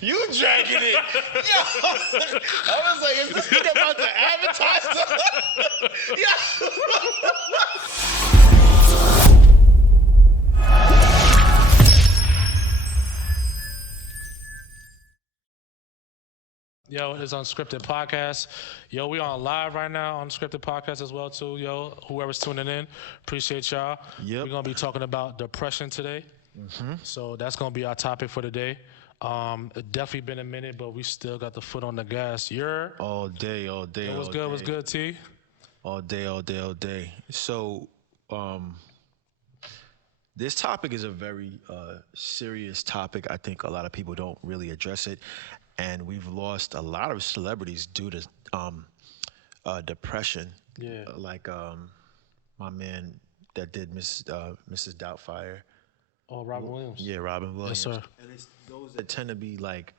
You dragging it. Yo, I was like, is this nigga about to advertise to Yo, it's Unscripted Podcast. Yo, we on live right now on Unscripted Podcast as well too. Yo, whoever's tuning in, appreciate y'all. Yep. We're gonna be talking about depression today. So that's gonna be our topic for today. It definitely been a minute, but we still got the foot on the gas. You're all day. Yo, what's good? What's good, T? All day. So, this topic is a very serious topic. I think a lot of people don't really address it, and we've lost a lot of celebrities due to depression. Yeah. Like my man that did Mrs. Doubtfire. Oh, Robin Williams. Yeah, Robin Williams. Yes, sir. And it's those that tend to be like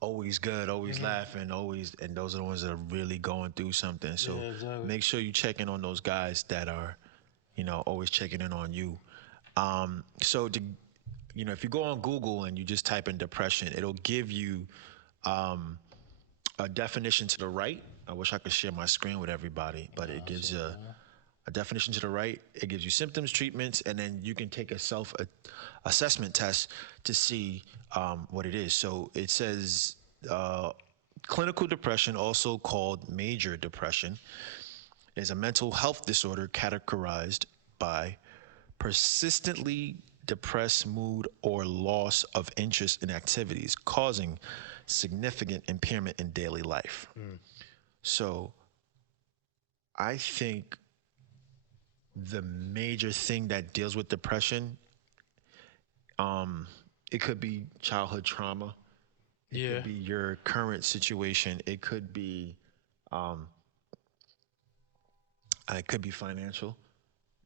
always good, always laughing, always, and those are the ones that are really going through something. So Yeah, exactly. make sure you check in on those guys that are, always checking in on you. So if you go on Google and you just type in depression, it'll give you a definition to the right. I wish I could share my screen with everybody, but it gives you a definition to the right. It gives you symptoms, treatments, and then you can take a self-assessment test to see what it is. So it says clinical depression, also called major depression, is a mental health disorder categorized by persistently depressed mood or loss of interest in activities, causing significant impairment in daily life. So I think the major thing that deals with depression, it could be childhood trauma. It could be your current situation. It could be financial.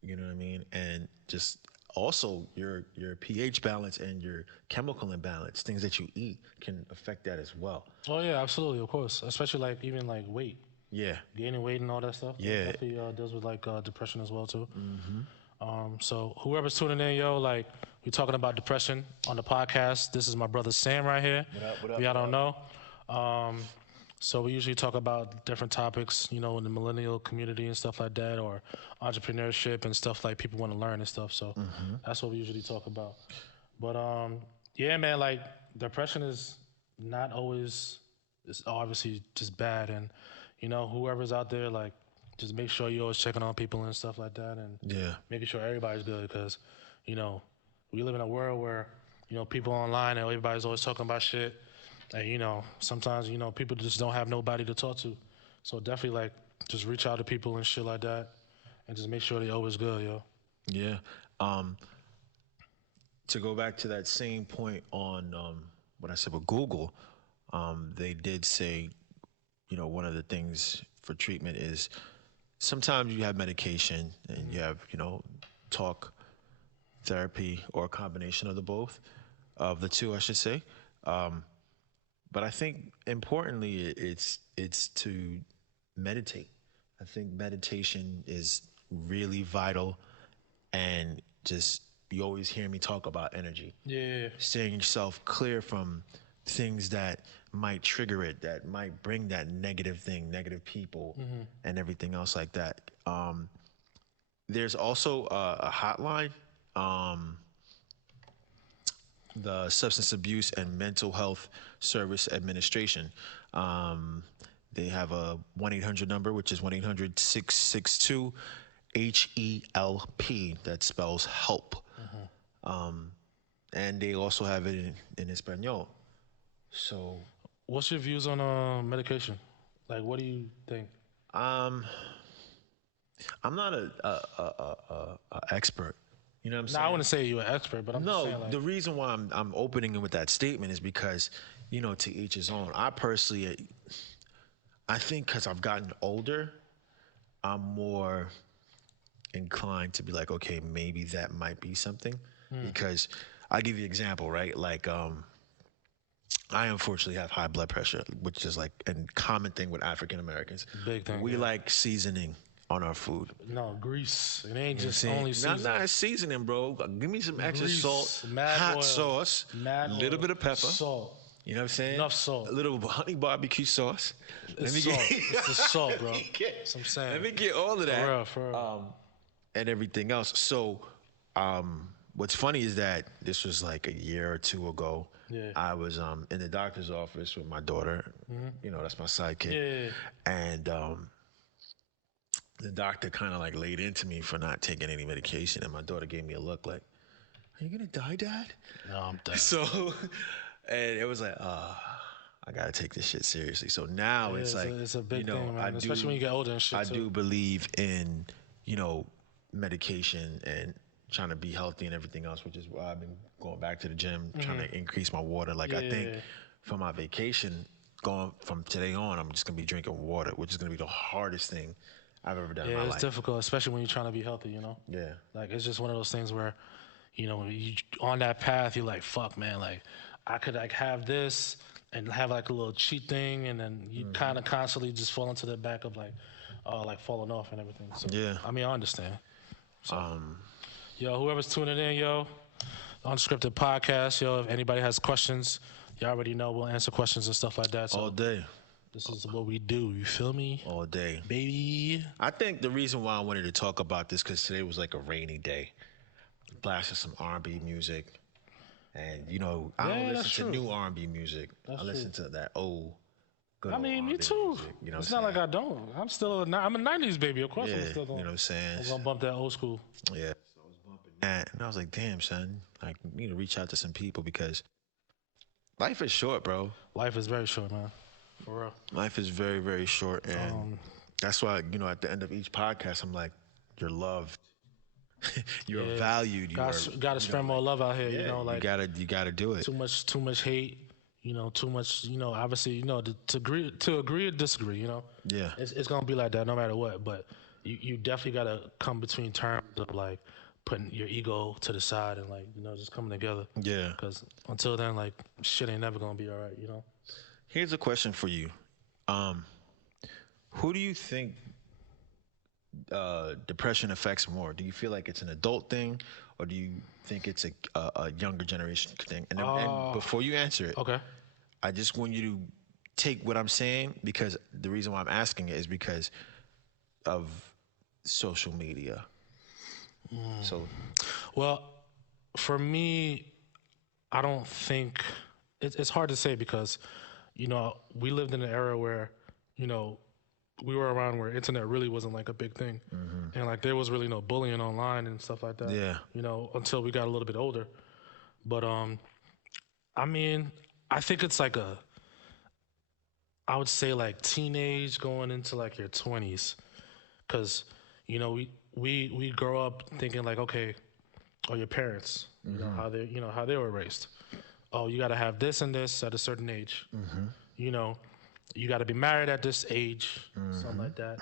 You know what I mean? And just also your pH balance and your chemical imbalance, things that you eat can affect that as well. Oh yeah, absolutely, of course. Especially even weight. Yeah. Gaining weight and all that stuff. Yeah. That definitely deals with depression as well too. So whoever's tuning in, we're talking about depression on the podcast. This is my brother Sam right here. What up? Y'all don't know. So we usually talk about different topics, in the millennial community and stuff like that, or entrepreneurship and stuff like people want to learn and stuff. So that's what we usually talk about. But yeah, man, depression is not always. It's obviously just bad, and whoever's out there, just make sure you're always checking on people and stuff like that, and making sure everybody's good, because we live in a world where people online and everybody's always talking about shit. And, sometimes, people just don't have nobody to talk to. So definitely, just reach out to people and shit like that and just make sure they're always good, yo. Yeah. To go back to that same point on what I said with Google, they did say, one of the things for treatment is sometimes you have medication and you have, talk therapy, or a combination of the two, I should say. But I think importantly, it's to meditate. I think meditation is really vital, and just you always hear me talk about energy. Yeah. Staying yourself clear from things that might trigger it, that might bring that negative thing, negative people, and everything else like that. There's also a hotline. The Substance Abuse and Mental Health Service Administration. They have a 1-800 number, which is 1-800-662-HELP. That spells help. And they also have it in Espanol. So, what's your views on medication? What do you think? I'm not a expert. You know what I'm saying? I wouldn't say you're an expert, but I'm just saying, the reason why I'm opening with that statement is because, to each his own. I personally, I think because I've gotten older, I'm more inclined to be like, okay, maybe that might be something. Because I'll give you an example, right? I unfortunately have high blood pressure, which is a common thing with African Americans. Big thing. We like seasoning on our food. No, grease. It ain't just only seasoning. Not seasoning, bro. Give me some extra Grease, salt, mad hot oil, sauce, a little bit of pepper. Salt. You know what I'm saying? Enough salt. A little honey barbecue sauce. It's salt. It's the salt, bro. That's what I'm saying. Let me get all of that. For real. And everything else. So, what's funny is that this was like a year or two ago. Yeah. I was in the doctor's office with my daughter. You know, that's my sidekick. Yeah. And the doctor kind of like laid into me for not taking any medication, and my daughter gave me a look like, "Are you gonna die, Dad?" No, I'm done. So, and it was like, I gotta take this shit seriously. So now it's like, it's a big you know, thing, man. Especially when you get older and shit. I too. do believe in, you know, medication and trying to be healthy and everything else, which is why I've been going back to the gym, trying to increase my water. Like I think for my vacation, going from today on, I'm just gonna be drinking water, which is gonna be the hardest thing I've ever done in my Yeah, life. it's difficult, especially when you're trying to be healthy. You know. Yeah. Like it's just one of those things where, you know, when you on that path, you're like, fuck, man. Like I could like have this and have like a little cheat thing, and then you kind of constantly just fall into the back of like falling off and everything. So Yeah. I mean, I understand. So, yo, whoever's tuning in, yo, Unscripted Podcast, yo, if anybody has questions, you already know we'll answer questions and stuff like that. So All day. this is what we do. You feel me? All day. Baby. I think the reason why I wanted to talk about this because today was like a rainy day. Blasting some R&B music. And, you know, I don't listen to new R&B music. I listen to that old, good I mean, old me R&B too. music, you know It's what not I'm like I don't. I'm a 90s baby. Of course saying? I'm Yeah, still you going know what I'm saying? to bump that old school. Yeah. So I was bumping that. And I was like, damn, son, like, you need to reach out to some people because life is short, bro. Life is very short, man. For real. Life is very, very short. And that's why, you know, at the end of each podcast, I'm like, you're loved. You're valued. Gotta spread more love out here, yeah, you know, like you gotta do it. too much hate, you know, too much, you know, obviously, you know, to agree or disagree, you know. Yeah. It's gonna be like that no matter what. But you definitely gotta come between terms of like putting your ego to the side and like, you know, just coming together. Yeah. Because until then, like shit ain't never gonna be all right, you know. Here's a question for you. Who do you think depression affects more? Do you feel like it's an adult thing, or do you think it's a younger generation thing? And before you answer it, Okay. I just want you to take what I'm saying, because the reason why I'm asking it is because of social media. So, Well, for me, I don't think it's hard to say because, you know, we lived in an era where, you know, we were around where internet really wasn't like a big thing, and like there was really no bullying online and stuff like that. Yeah. You know, until we got a little bit older. But I mean, I think it's like I would say like teenage going into like your 20s, because you know we grow up thinking like, okay, or your parents, you know how they were raised. Oh, you got to have this and this at a certain age. You know, you got to be married at this age, something like that,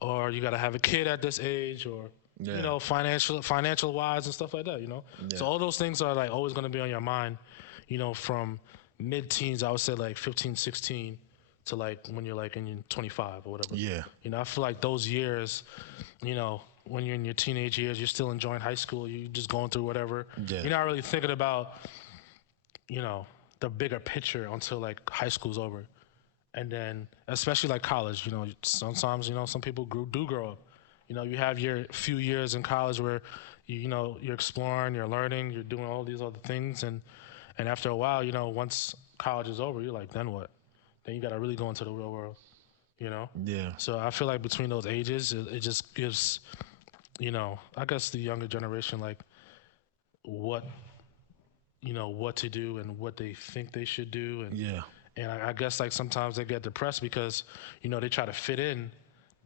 or you got to have a kid at this age, or you know, financial wise and stuff like that. You know, so all those things are like always going to be on your mind. You know, from mid-teens, I would say like 15, 16 to like when you're like in your 25 or whatever. Yeah. You know, I feel like those years, you know, when you're in your teenage years, you're still enjoying high school. You're just going through whatever. Yeah. You're not really thinking about, you know, the bigger picture until like high school's over. And then, especially like college, you know, sometimes, you know, some people do grow up. You know, you have your few years in college where, you know, you're exploring, you're learning, you're doing all these other things. And after a while, you know, once college is over, you're like, then what? Then you got to really go into the real world, you know? Yeah. So I feel like between those ages, it just gives, you know, I guess the younger generation, like, what, you know, what to do and what they think they should do. And Yeah. and I guess like sometimes they get depressed because, you know, they try to fit in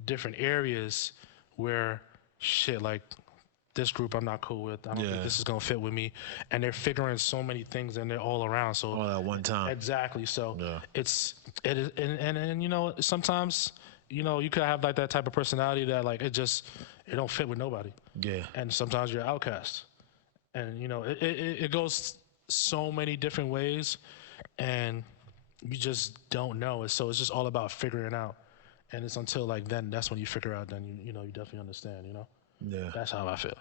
different areas where shit, like this group I'm not cool with. I don't think this is gonna fit with me. And they're figuring so many things and they're all around. So all at one time. Exactly. So it is and you know, sometimes, you know, you could have like that type of personality that like it don't fit with nobody. Yeah. And sometimes you're outcast. And you know, it goes so many different ways, and you just don't know. So it's just all about figuring it out. And it's until like then, that's when you figure out, then you know, you definitely understand, you know? Yeah. That's how I feel.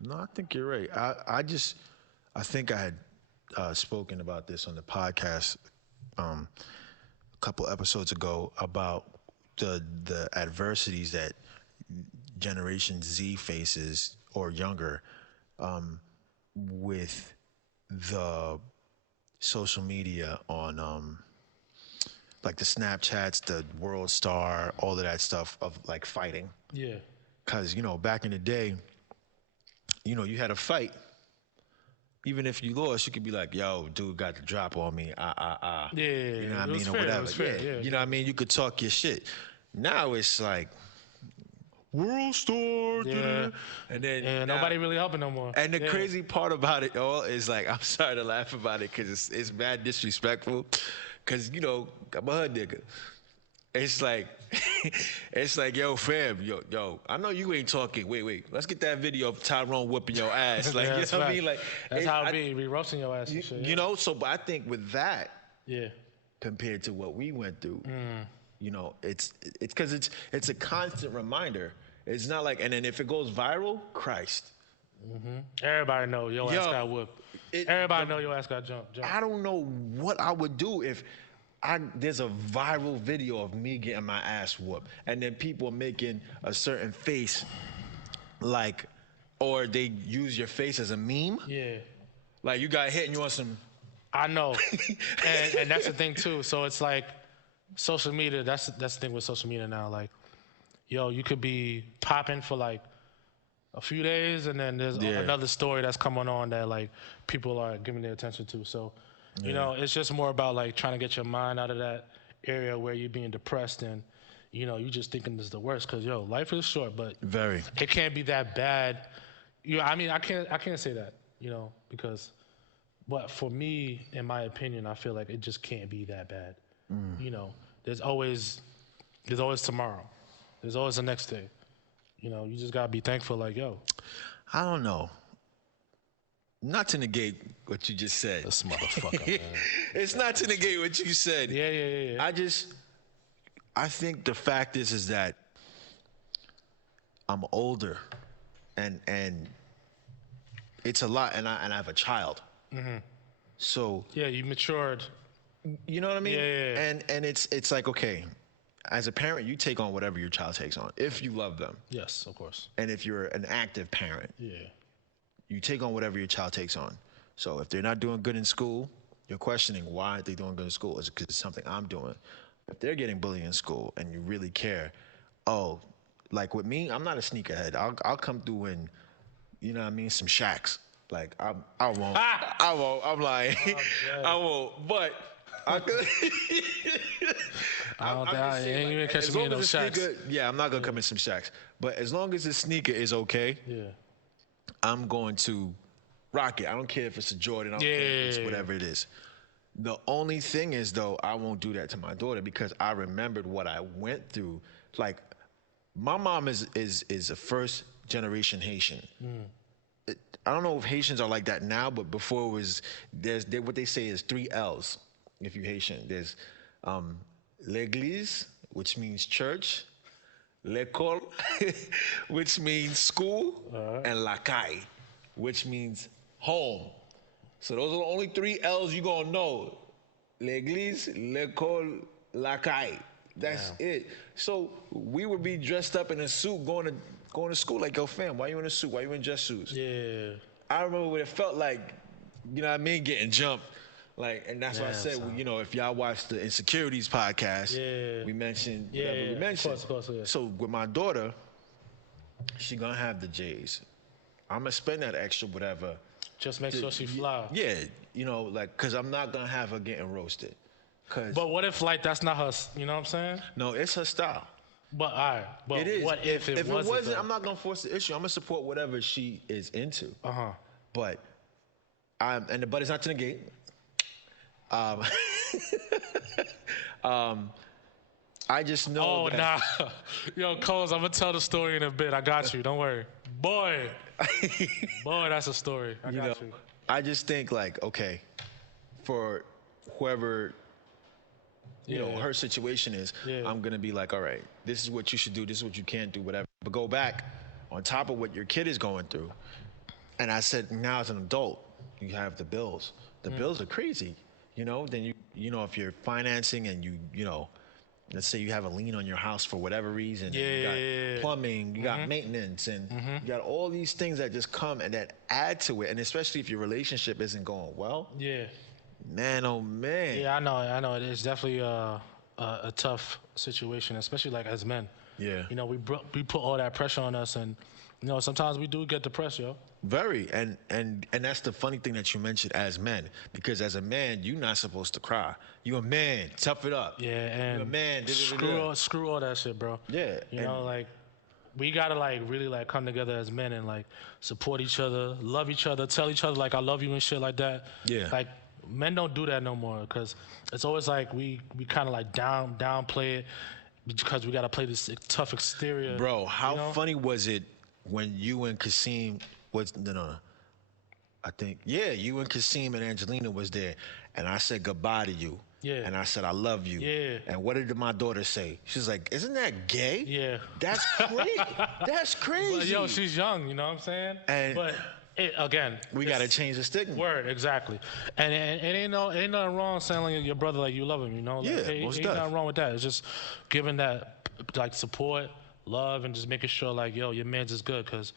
No, I think you're right. I think I had spoken about this on the podcast a couple episodes ago about the adversities that Generation Z faces or younger with the social media on like the Snapchats, the World Star, all of that stuff of like fighting. Yeah. Cause back in the day, you had a fight. Even if you lost, you could be like, "Yo, dude, got the drop on me." Yeah. You know what I It was mean, or fair. It whatever. was Yeah, fair. Yeah. you know what I mean. You could talk your shit. Now it's like World Star, Yeah. and then And nobody really helping no more. And the Yeah. crazy part about it all is like, I'm sorry to laugh about it because it's mad disrespectful. Because, I'm a hood nigga. It's like, it's like, yo, fam, yo, I know you ain't talking. Wait, let's get that video of Tyrone whooping your ass. Like, Yeah, you know that's what I fact. mean? Like, That's how it be. Be roasting your ass and shit. Yeah. but I think with that, Yeah. compared to what we went through, it's because it's a constant reminder. It's not like, and then if it goes viral, Christ. Everybody know your ass got whooped. Everybody know your ass got jumped. I don't know what I would do if there's a viral video of me getting my ass whooped, and then people are making a certain face, like, or they use your face as a meme. Yeah. Like you got hit and you want some. I know, and that's the thing too. So it's like social media. That's the thing with social media now. Like, yo, you could be popping for like a few days, and then there's another story that's coming on that like people are giving their attention to. So, it's just more about like trying to get your mind out of that area where you're being depressed and you just thinking this is the worst. Because life is short, but Very. it can't be that bad. I mean, I can't say that, because. But for me, in my opinion, I feel like it just can't be that bad. There's always tomorrow. There's always the next day. You just gotta be thankful. Like, yo, I don't know. Not to negate what you just said. this motherfucker. Man. It's not to negate what you said. Yeah. I think the fact is that I'm older, and it's a lot, and I have a child. So Yeah, you matured. you know what I mean? Yeah. And it's like, okay, as a parent, you take on whatever your child takes on if you love them, Yes, of course. and if you're an active parent, Yeah. you take on whatever your child takes on. So if they're not doing good in school, you're questioning why aren't they doing good in school? Is it because it's something I'm doing? If they're getting bullied in school and you really care, like with me, I'm not a sneakerhead. I'll come through in, you know what I mean, some shacks. Like I won't. I won't. I'm lying. I won't. But I could. I don't think I ain't even catching as me long in as those the shacks. sneaker, yeah, I'm not gonna come in some shacks. But as long as the sneaker is okay, Yeah. I'm going to rock it. I don't care if it's a Jordan. I don't care if it's Yeah. whatever it is. The only thing is, though, I won't do that to my daughter because I remembered what I went through. Like, my mom is a first generation Haitian. I don't know if Haitians are like that now, but before it was, what they say is 3 L's if you Haitian. There's l'église, which means church, l'école, which means school, and la caille, which means home. So those are the only 3 L's you gonna know. L'église, l'école, la caille. That's it. So we would be dressed up in a suit going to school like, yo, fam, why you in a suit? Why you in dress shoes? Yeah. I remember what it felt like, you know what I mean, getting jumped. Like, and that's why I said, son. if y'all watch the Insecurities podcast, we mentioned whatever we mentioned. Of course, yeah. So with my daughter, she gonna have the J's. I'm gonna spend that extra whatever. Just make sure she fly. Yeah, cause I'm not gonna have her getting roasted. But what if like that's not her? You know what I'm saying? No, it's her style. But all right. But It is. what if it wasn't? I'm not gonna force the issue. I'm gonna support whatever she is into. But but it's not to negate. I just know. Oh nah, yo, Coles, I'm gonna tell the story in a bit. I got you. Don't worry, boy. That's a story. I got you. I just think like, okay, for whoever her situation is, I'm gonna be like, all right, this is what you should do, this is what you can't do, whatever. But go back on top of what your kid is going through. And I said, now as an adult, you have the bills. The bills are crazy. Then if you're financing and you know, let's say you have a lien on your house for whatever reason, and you got Yeah. plumbing, you got maintenance, and you got all these things that just come and that add to it. And especially if your relationship isn't going well, Yeah. man, oh man. Yeah, I know. It is definitely a tough situation, especially like as men. Yeah. You know, we put all that pressure on us, and you know, sometimes we do get depressed, yo. Very, and that's the funny thing that you mentioned as men, because as a man, you're not supposed to cry. You a man, tough it up. Yeah, and You a man, screw all that shit, bro. Yeah, You know, like we gotta like really like come together as men and like support each other, love each other, tell each other like I love you and shit like that. Yeah. Like men don't do that no more because it's always like we kind of like downplay it because we gotta play this tough exterior. Bro, how you know? funny was it when you and Kasim was no, I think you and Kasim and Angelina was there, and I said goodbye to you. Yeah. And I said I love you. Yeah. And what did my daughter say? She's like, "Isn't that gay?" Yeah. That's crazy. That's crazy. But yo, she's young, you know what I'm saying? And again, we gotta change the stigma. Word, exactly. And ain't nothing wrong saying like your brother like you love him, you know? Like, Yeah, most ain't nothing wrong with that. It's just giving that like support, love, and just making sure like, yo, your man's is good. Cause,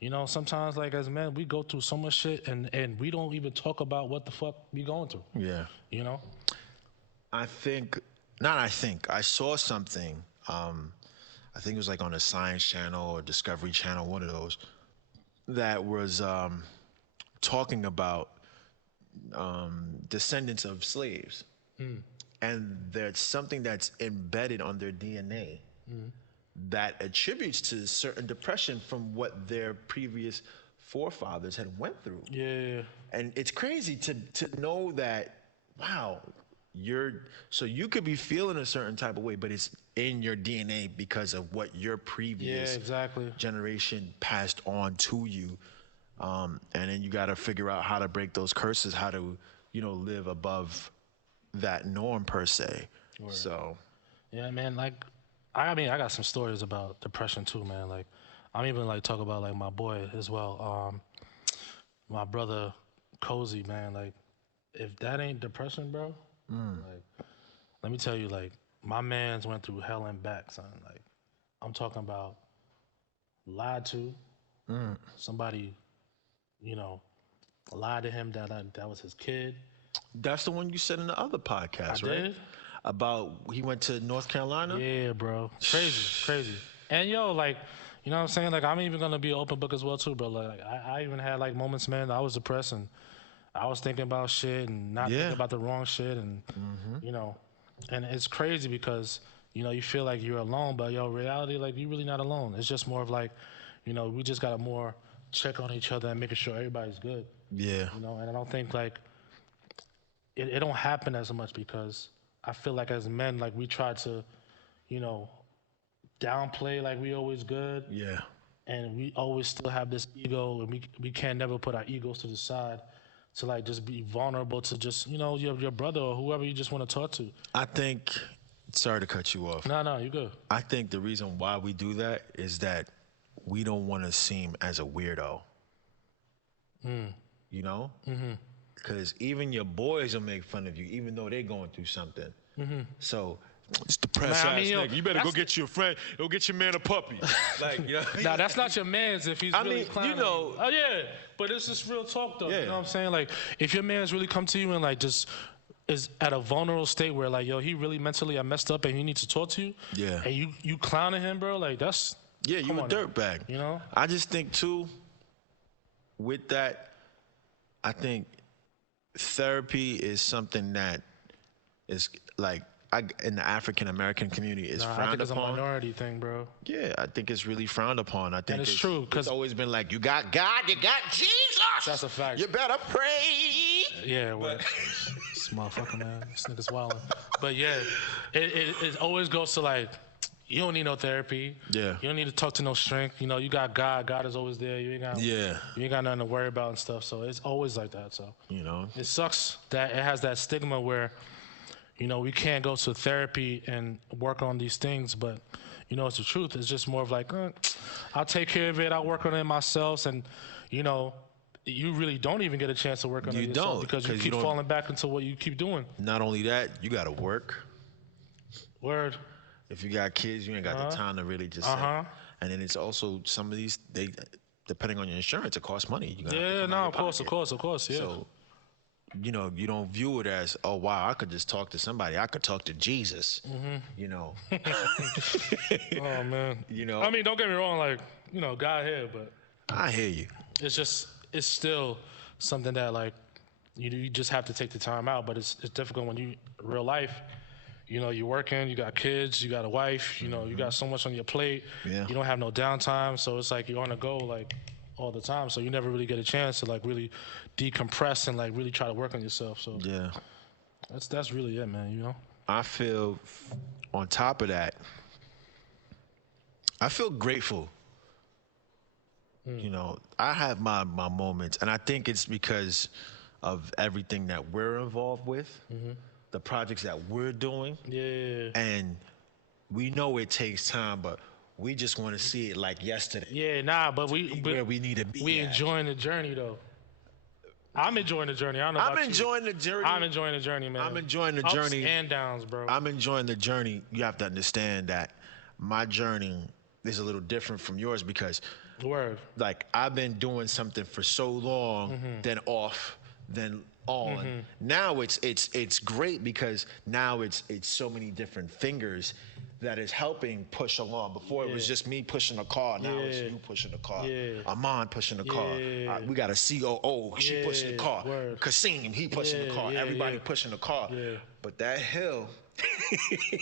you know, sometimes like as men, we go through so much shit and we don't even talk about what the fuck we going through. Yeah. You know? I saw something, I think it was like on the Science Channel or Discovery Channel, one of those, that was talking about descendants of slaves. And there's something that's embedded on their DNA that attributes to certain depression from what their previous forefathers had went through. Yeah. And it's crazy to know that, wow, so you could be feeling a certain type of way, but it's in your DNA because of what your previous generation passed on to you. And then you got to figure out how to break those curses, how to, live above that norm per se. Word. So, yeah, man, like, I mean, I got some stories about depression too, man. Like, I'm even like talk about like my boy as well. My brother Cozy, man. Like, if that ain't depression, bro, like, let me tell you, like, my man's went through hell and back, son. Like, I'm talking about lied to. Somebody, lied to him that was his kid. that's the one you said in the other podcast, right? Did? About he went to North Carolina? Yeah, bro. Crazy. And yo, like, you know what I'm saying? Like, I'm even gonna be an open book as well too, bro. Like, I even had like moments, man, I was depressed and I was thinking about shit and not thinking about the wrong shit and and it's crazy because you feel like you're alone, but yo, reality, like, you really not alone. It's just more of like, we just gotta more check on each other and making sure everybody's good. Yeah. And I don't think like it don't happen as much because I feel like as men, like, we try to, downplay like we always good. Yeah. And we always still have this ego, and we can't never put our egos to the side to like just be vulnerable to just your brother or whoever you just want to talk to. I think, sorry to cut you off. No, you good. I think the reason why we do that is that we don't want to seem as a weirdo. You know? Because even your boys will make fun of you, even though they're going through something. So, it's depressed ass nigga. You better go get your friend, go get your man a puppy. Like, Nah, that's not your man's if he's really climbing. Oh yeah, but it's just real talk though. Yeah. You know what I'm saying? Like, if your man's really come to you and like just is at a vulnerable state where like, yo, he really mentally messed up and he needs to talk to you. Yeah. And you clowning him, bro, like that's you a dirtbag. You know? I just think too, with that, I think therapy is something that is like, in the African American community is frowned I think it's upon. a minority thing, bro. Yeah, I think it's really frowned upon. I think it's true because it's always been like, you got God, you got Jesus. That's a fact. You better pray. Yeah, well, this motherfucker, man, this nigga's wilding. But yeah, it always goes to like, you don't need no therapy. Yeah. You don't need to talk to no strength. You got God. God is always there. You ain't got nothing to worry about and stuff. So it's always like that. So it sucks that it has that stigma where we can't go to therapy and work on these things, but it's the truth. It's just more of like, I'll take care of it. I'll work on it myself, and you really don't even get a chance to work on it You yourself don't, because you 'cause you keep don't- falling back into what you keep doing. Not only that, you got to work. Word. If you got kids, you ain't got the time to really just sit. And then it's also some of these, they, depending on your insurance, it costs money. You gotta have to Yeah, come no, out of course, of course, yeah. So, you know, you don't view it as, oh wow, I could just talk to somebody. I could talk to Jesus. You know. Oh man. You know. I mean, don't get me wrong, like, you know, God here, but I hear you. it's still something that like you just have to take the time out. But it's difficult when you real life. You know, you're working, you got kids, you got a wife, you know, you got so much on your plate. Yeah. You don't have no downtime, so it's like you're on the go like all the time. So you never really get a chance to like really decompress and like really try to work on yourself. So Yeah. that's really it, man, you know? I feel, on top of that, I feel grateful. You know, I have my moments, and I think it's because of everything that we're involved with, the projects that we're doing. Yeah. And we know it takes time, but we just want to see it like yesterday. Yeah, nah, but Where we need to be. we at. enjoying the journey though. I'm enjoying the journey. I don't know about I'm enjoying the journey. I'm enjoying the journey, man. I'm enjoying the Ups journey. and downs, bro. I'm enjoying the journey. You have to understand that my journey is a little different from yours because, Word. like, I've been doing something for so long, then off, then on. Now it's great because now it's so many different fingers that is helping push along. Before it was just me pushing the car. Now it's you pushing the car. Armand pushing the car. We got a COO. She pushing the car. Word. Kasim, he pushing the car. Everybody pushing the car. But that hill.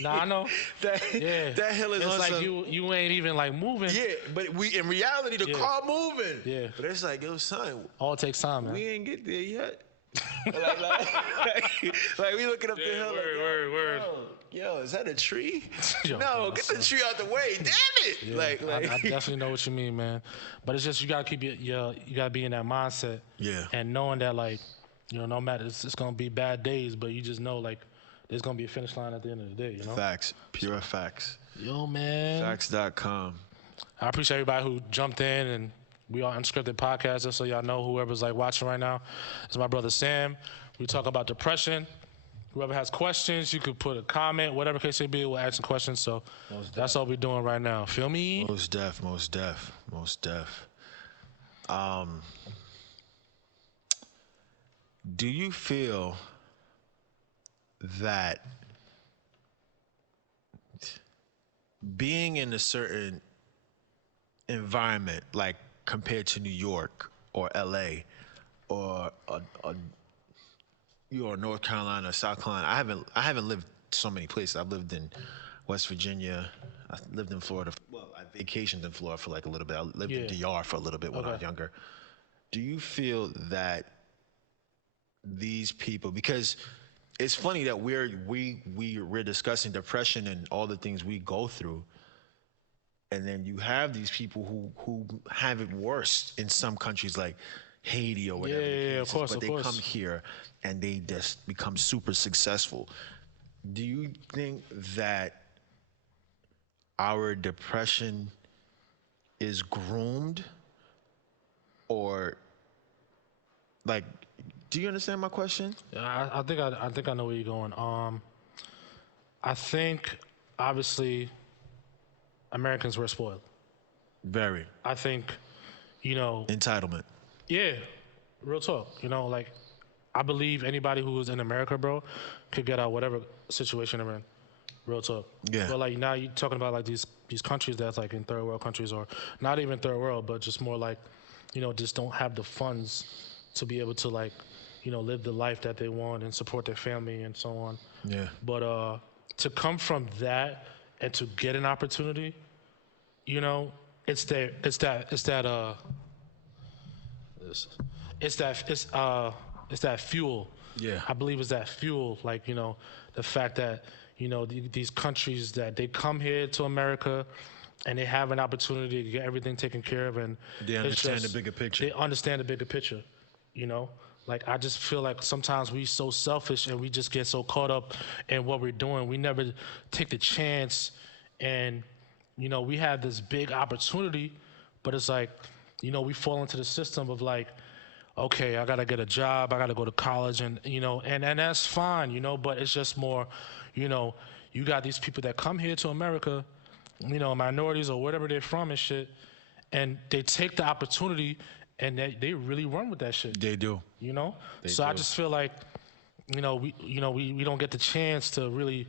Nah, I know. that hill is It's like some, you ain't even like moving. yeah, but we in reality the car moving. Yeah. But it's like, yo, son, All it takes time, man. we ain't get there yet. like we looking up the hill. Word. Yo, is that a tree? Yo, No, get the tree out the way. Damn it! Yeah, Like I definitely know what you mean, man. But it's just you gotta keep you gotta be in that mindset. Yeah. And knowing that like, you know, no matter it's gonna be bad days, but you just know like there's gonna be a finish line at the end of the day, you know? Facts. Pure facts. Yo, man. Facts.com. I appreciate everybody who jumped in, and we are Unscripted Podcast, just so y'all know, whoever's like watching right now. It's my brother Sam. We talk about depression. Whoever has questions, you could put a comment, whatever case it be, we'll ask some questions. So that's all we're doing right now. Feel me? Most def. Do you feel that being in a certain environment, like compared to New York or LA or North Carolina, South Carolina, I haven't lived so many places. I've lived in West Virginia. I lived in Florida. Well, I vacationed in Florida for like a little bit. I lived in DR for a little bit when I was younger. Do you feel that these people, because it's funny that we're discussing depression and all the things we go through, and then you have these people who have it worse in some countries like Haiti or whatever. Yeah, of course, but of they course. come here and they just become super successful. Do you think that our depression is groomed, or like, do you understand my question? Yeah, I think I know where you're going. I think obviously Americans were spoiled. Very. I think, you know, Entitlement. yeah, real talk. You know, like I believe anybody who is in America, bro, could get out whatever situation they're in. Real talk. Yeah. But like now you're talking about like these countries that's like in third world countries, or not even third world, but just more like, you know, just don't have the funds to be able to like, you know, live the life that they want and support their family and so on. Yeah. But to come from that and to get an opportunity, you know, it's that fuel. Yeah. I believe it's that fuel, like, you know, the fact that, you know, these countries that they come here to America and they have an opportunity to get everything taken care of, and They understand the bigger picture. They understand the bigger picture, you know? Like, I just feel like sometimes we so selfish and we just get so caught up in what we're doing. We never take the chance, and, you know, we have this big opportunity, but it's like, you know, we fall into the system of like, okay, I gotta get a job, I gotta go to college, and and that's fine, but it's just more, you know, you got these people that come here to America, minorities or whatever they're from and shit, and they take the opportunity and they really run with that shit. They do. So I just feel like, we don't get the chance to really,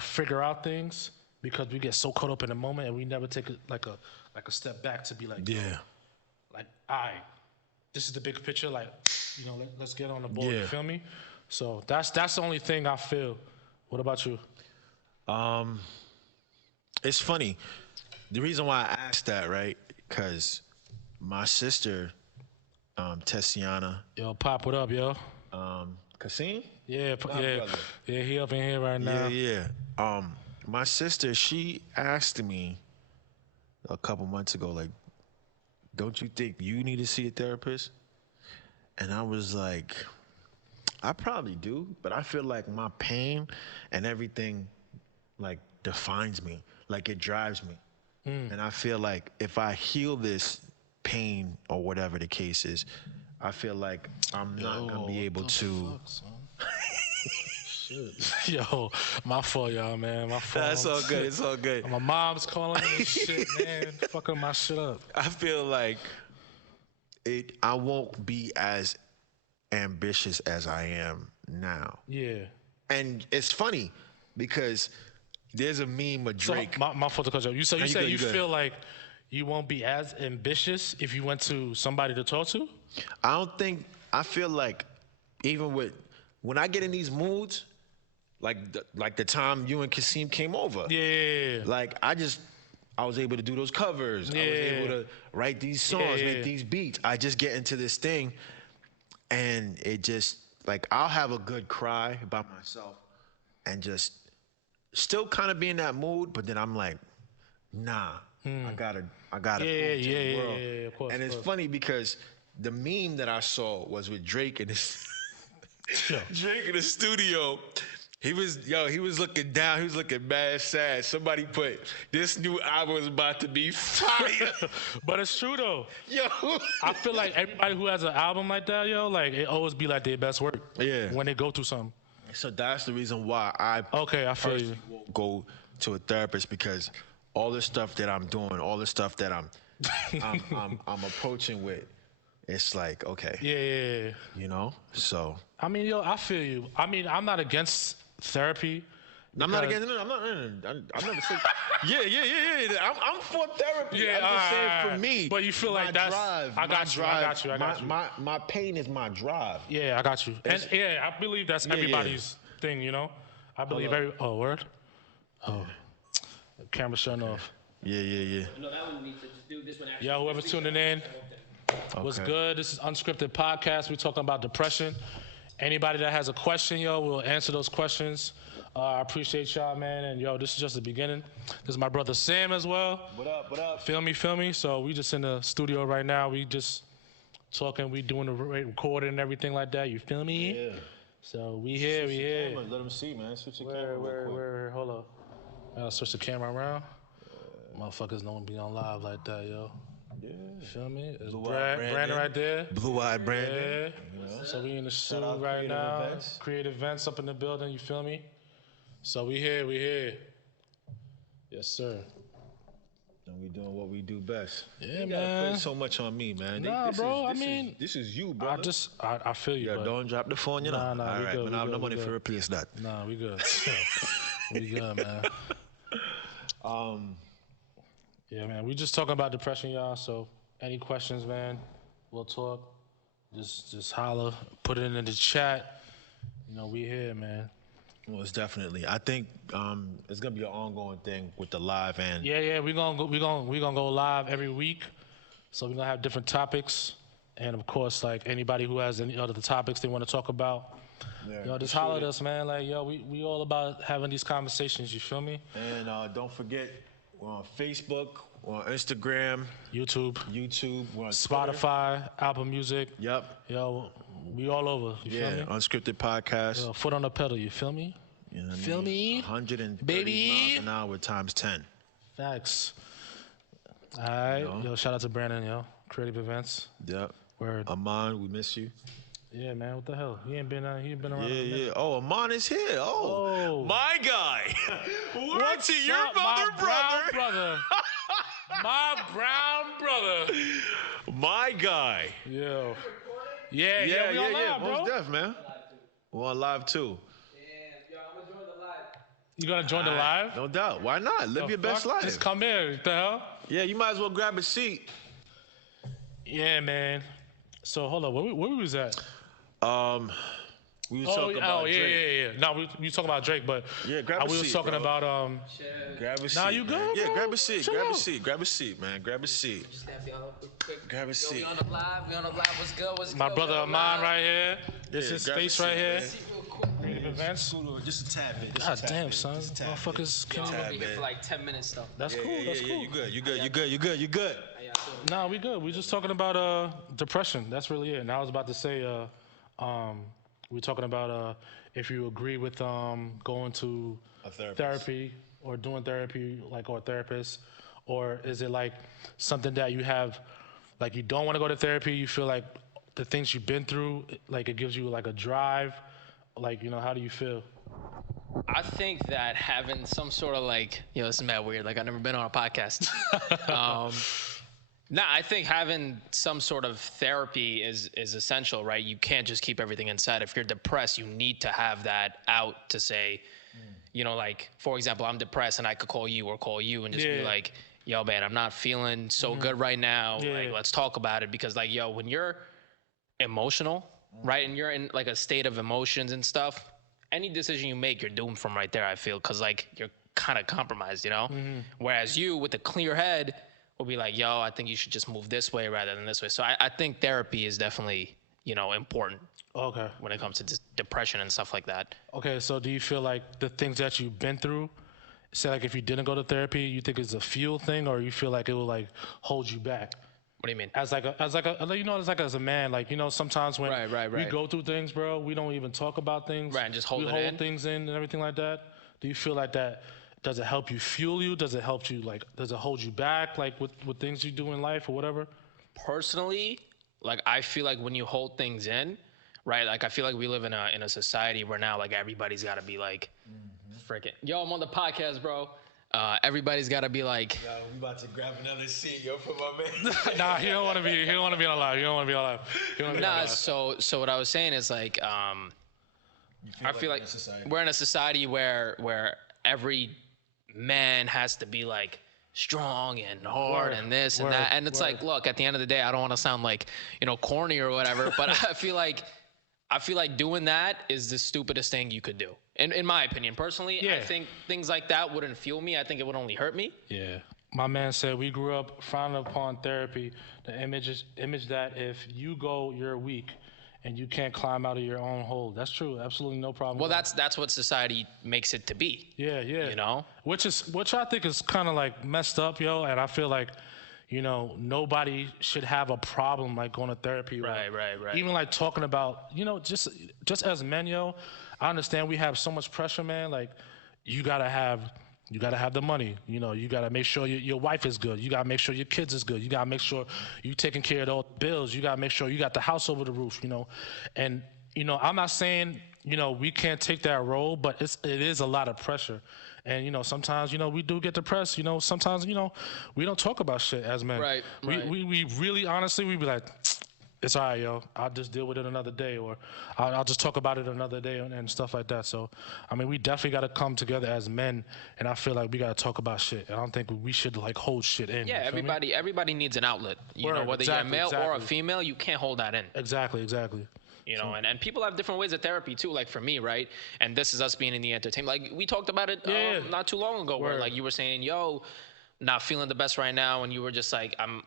figure out things because we get so caught up in the moment and we never take like a step back to be like, Yeah. like, all right, this is the big picture. Like, let's get on the board. Yeah. You feel me? So that's the only thing I feel. What about you? It's funny. The reason why I asked that, right? Because my sister, Tessiana, Yo, Pop, what up, yo? Kasim? Yeah, yeah, brother. yeah. He up in here right now. Yeah. My sister, she asked me a couple months ago, like, don't you think you need to see a therapist? And I was like, I probably do, but I feel like my pain and everything like defines me, like it drives me. And I feel like if I heal this pain or whatever the case is, I feel like I'm not gonna be able to. Shit. Yo, my fault, y'all, man. My fault. That's all good. It's all good. My mom's calling me and shit, man. Fucking my shit up. I feel like I won't be as ambitious as I am now. Yeah. And it's funny because there's a meme of So Drake. my fault to cut you off. You No, say you you good. feel like you won't be as ambitious if you went to somebody to talk to? I feel like even when I get in these moods, like the time you and Kasim came over. Yeah. Like I was able to do those covers. I was able to write these songs, make these beats. I just get into this thing and it just like I'll have a good cry by myself and just still kind of be in that mood, but then I'm like, nah, I gotta prove to the world. Yeah, of course, and it's funny because the meme that I saw was with Drake in his Drake in the studio. He was looking down. He was looking mad sad. Somebody put this new album is about to be fire. But it's true though. Yo, I feel like everybody who has an album like that, yo, like it always be like their best work. Yeah. When they go through something. so that's the reason why I Okay, I feel you. personally won't go to a therapist because all the stuff that I'm doing, all the stuff that I'm approaching with, it's like okay, Yeah. So I mean, yo, I feel you. I mean, I'm not against therapy. I'm not against. I'm never saying. Yeah. I'm for therapy. Yeah, I'm just saying for me. But you feel like my that's- drive. I got my you, I drive, got you, I got my, you. My pain is my drive. Yeah, I got you. And yeah, I believe that's everybody's thing, I believe word? Oh. Camera shutting off. Yeah. No, that one needs to just do this one after. Yo, whoever's tuning in, what's Okay. good? This is UnScripted Podcast. We're talking about depression. Anybody that has a question, yo, we'll answer those questions. I appreciate y'all, man. And yo, this is just the beginning. This is my brother Sam as well. What up? Feel me? So we just in the studio right now. We just talking. We doing the recording and everything like that. You feel me? Yeah. So we here. Let them see, man. Switch the camera real quick. Where? Hold up. I gotta switch the camera around. Motherfuckers don't be on live like that, yo. Yeah. Feel me? It's Blue-eyed Brandon right there. Blue-eyed Brandon. Yeah. So we in the suit out right Creative now. Events. Creative events up in the building. You feel me? So we here. Yes, sir. And we doing what we do best. Yeah, you gotta man. put so much on me, man. Nah, bro, this is you, bro. I feel you, Yeah, but don't drop the phone, you know. Nah, All we right, good, but we I have good, no we money good. to replace that. nah, we good. We good, man. Yeah, man. We just talking about depression, y'all. So any questions, man, we'll talk. Just holler, put it in the chat. We here, man. Most definitely. I think it's gonna be an ongoing thing with the live and Yeah. We gonna go live every week. So we're gonna have different topics, and of course, like anybody who has any other topics they want to talk about, just holler at us, man. Like, yo, we all about having these conversations. You feel me? And don't forget, we're on Facebook, we're on Instagram, YouTube, we're on Twitter. Spotify, Apple Music. Yep. Yo, we all over. You feel me? Unscripted podcast. Yo, foot on the pedal. You feel me? You know what I Feel mean? me? 130 Baby. miles an hour times 10. Facts. All right. Yo, shout out to Brandon, yo. Creative Events. Yep. Word. Amon, we miss you. Yeah, man. What the hell? He ain't been around. Yeah, In a minute. yeah. Oh, Amon is here. Oh, Oh. my guy. Word What's to your up, mother, my brown brother? My brown brother. My guy. Yo. Yeah, we on live, bro. Most def, man. We're on live too. Yo, I'm gonna join the live. You gonna join the live? No doubt. Why not? Live your best life. Just come in. What the hell? Yeah, you might as well grab a seat. Yeah, man. So hold up, where we was at? We was talking about Drake. Yeah. No, we talking about Drake, but Yeah, grab a we was seat, talking bro. about Grab a seat. Nah, you man. good, Yeah, bro? grab a seat. Chill Grab a out. seat. Grab a seat, man. Grab a seat. Snap y'all up quick. Grab a Yo, seat. we on the live. What's good? What's My good? brother We on Amon live. right here. This Yeah, is grab a Space seat, right here. man. Real quick. Events. Just a tad bit. God damn, son. Motherfuckers Yo, I'm can't. gonna be here for like 10 minutes though. That's cool. That's cool. You good. How y'all doing? Nah, we good. We just talking about depression. That's really it. And I was about to say we talking about if you agree with going to A therapist. therapy or doing therapy or a therapist, or is it like something that you have like you don't want to go to therapy, you feel like the things you've been through like it gives you like a drive, like how do you feel? I think that having some sort of like, this is mad weird. Like I've never been on a podcast. I think having some sort of therapy is essential, right? You can't just keep everything inside. If you're depressed, you need to have that out to say, like, for example, I'm depressed and I could call you and just be like, yo, man, I'm not feeling so good right now. Like, let's talk about it. Because like, when you're emotional, right? And you're in like a state of emotions and stuff, any decision you make, you're doomed from right there, I feel. Because like, you're kind of compromised, Whereas you with a clear head will be like, yo, I think you should just move this way rather than this way. So I think therapy is definitely, important. Okay. When it comes to depression and stuff like that. Okay, so do you feel like the things that you've been through, say like if you didn't go to therapy, you think it's a fuel thing, or you feel like it will like hold you back? What do you mean? As a man, like sometimes when Right. we go through things, bro, we don't even talk about things. Right, and just hold we it hold in. things in and everything like that. Do you feel like that? Does it help you fuel you? Does it help you does it hold you back like with things you do in life or whatever? Personally, like I feel like when you hold things in, right? Like I feel like we live in a society where now like everybody's got to be like, freaking, yo, I'm on the podcast, bro. Everybody's got to be like, Yo, we about to grab another seat, yo, for my man. Nah, he don't want to be on live. He don't want to be on live. nah. So what I was saying is like, I feel like we're in a society where every man has to be like strong and hard and this and that, and it's like, look, at the end of the day, I don't want to sound like corny or whatever, but I feel like doing that is the stupidest thing you could do, in my opinion. Personally, I think things like that wouldn't fuel me. I think it would only hurt me. Yeah. My man said we grew up frowning upon therapy. The image that if you go, you're weak, and you can't climb out of your own hole. That's true. Absolutely no problem. Well, that's what society makes it to be. Yeah. Which I think is kind of like messed up, yo. And I feel like, nobody should have a problem like going to therapy. Right. Even like talking about, just as men, yo. I understand we have so much pressure, man. Like, you gotta have the money. You gotta make sure your wife is good. You gotta make sure your kids is good. You gotta make sure you taking care of all the bills. You gotta make sure you got the house over the roof. And I'm not saying we can't take that role, but it is a lot of pressure. And sometimes we do get depressed. Sometimes we don't talk about shit as men. Right. We really honestly we be like, it's all right, yo. I'll just deal with it another day, or I'll just talk about it another day and stuff like that. So, I mean, we definitely got to come together as men, and I feel like we got to talk about shit. I don't think we should like hold shit in. Yeah, everybody needs an outlet. Whether you're a male or a female, you can't hold that in. Exactly. And people have different ways of therapy too. Like for me, right? And this is us being in the entertainment. Like we talked about it not too long ago, where like you were saying, yo, not feeling the best right now, and you were just like, I'm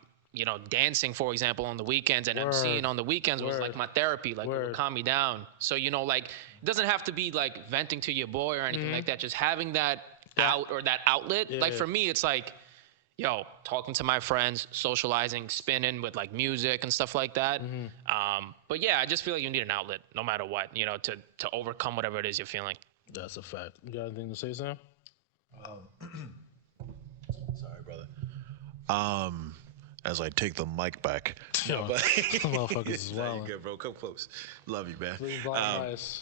dancing, for example, on the weekends, and MCing on the weekends was like my therapy. Like it would calm me down. So like it doesn't have to be like venting to your boy or anything like that. Just having that out or that outlet. Like for me, it's like, yo, talking to my friends, socializing, spinning with like music and stuff like that. But yeah, I just feel like you need an outlet no matter what, to overcome whatever it is you're feeling. That's a fact. You got anything to say, Sam? Sorry, brother. as I take the mic back. Yo, motherfuckers is Nah, you wild. good, bro. Come close. Love you, man. Three blind mice.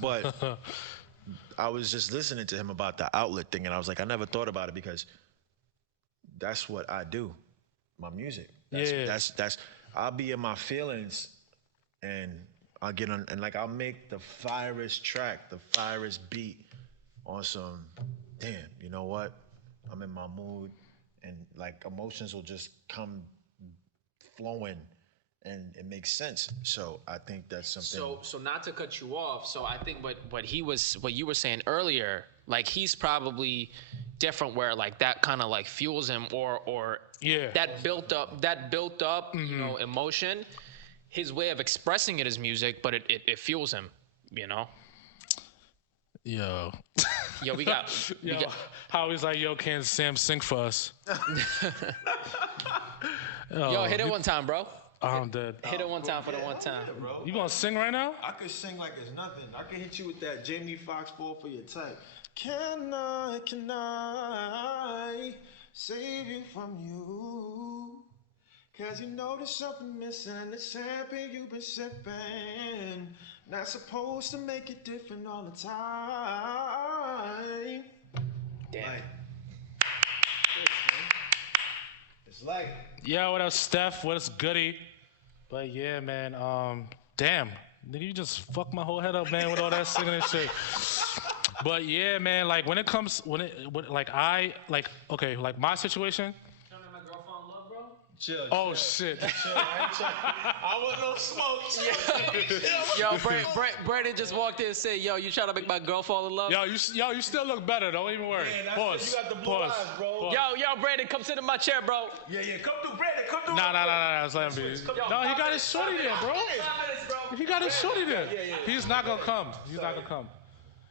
But I was just listening to him about the outlet thing, and I was like, I never thought about it because that's what I do. My music. Yeah. That's. I'll be in my feelings, and I'll get on, and like I'll make the firest track, the firest beat on some. Damn, you know what? I'm in my mood, and like emotions will just come flowing, and it makes sense. So I think that's something. So not to cut you off. So I think what you were saying earlier, like he's probably different where like that kind of like fuels him or Yeah. that built up you know emotion. His way of expressing it is music, but it fuels him. You know. Yo. Yo, we got. How he's like, yo, can Sam sing for us? Yo, hit it one time, bro. I'm dead. Hit it one time for the one time. Bro. You gonna sing right now? I could sing like it's nothing. I could hit you with that Jamie Foxx fall for your type. Can I save you from you? Cause you know there's something missing in the champagne you've been sipping. Not supposed to make it different all the time. Damn. Like, it's like Yeah, what up, Steph? What's goody? But yeah, man, damn. Nigga, you just fucked my whole head up, man, with all that singing and shit. But yeah, man, like when it comes, like my situation. chill. Oh shit. I want no smoke. Yo, Brandon just walked in and said, "Yo, you trying to make my girl fall in love?" Yo, you still look better. Don't even worry. Yeah, Pause. you got the blue Pause. eyes, bro. Pause. Yo, Brandon, come sit in my chair, bro. Yeah, come through, Brandon. Come through. Nah. Let's let him be. No, he got his shorty there, bro. 5 minutes, bro. He got his shorty there. He's not gonna come. He's not gonna come.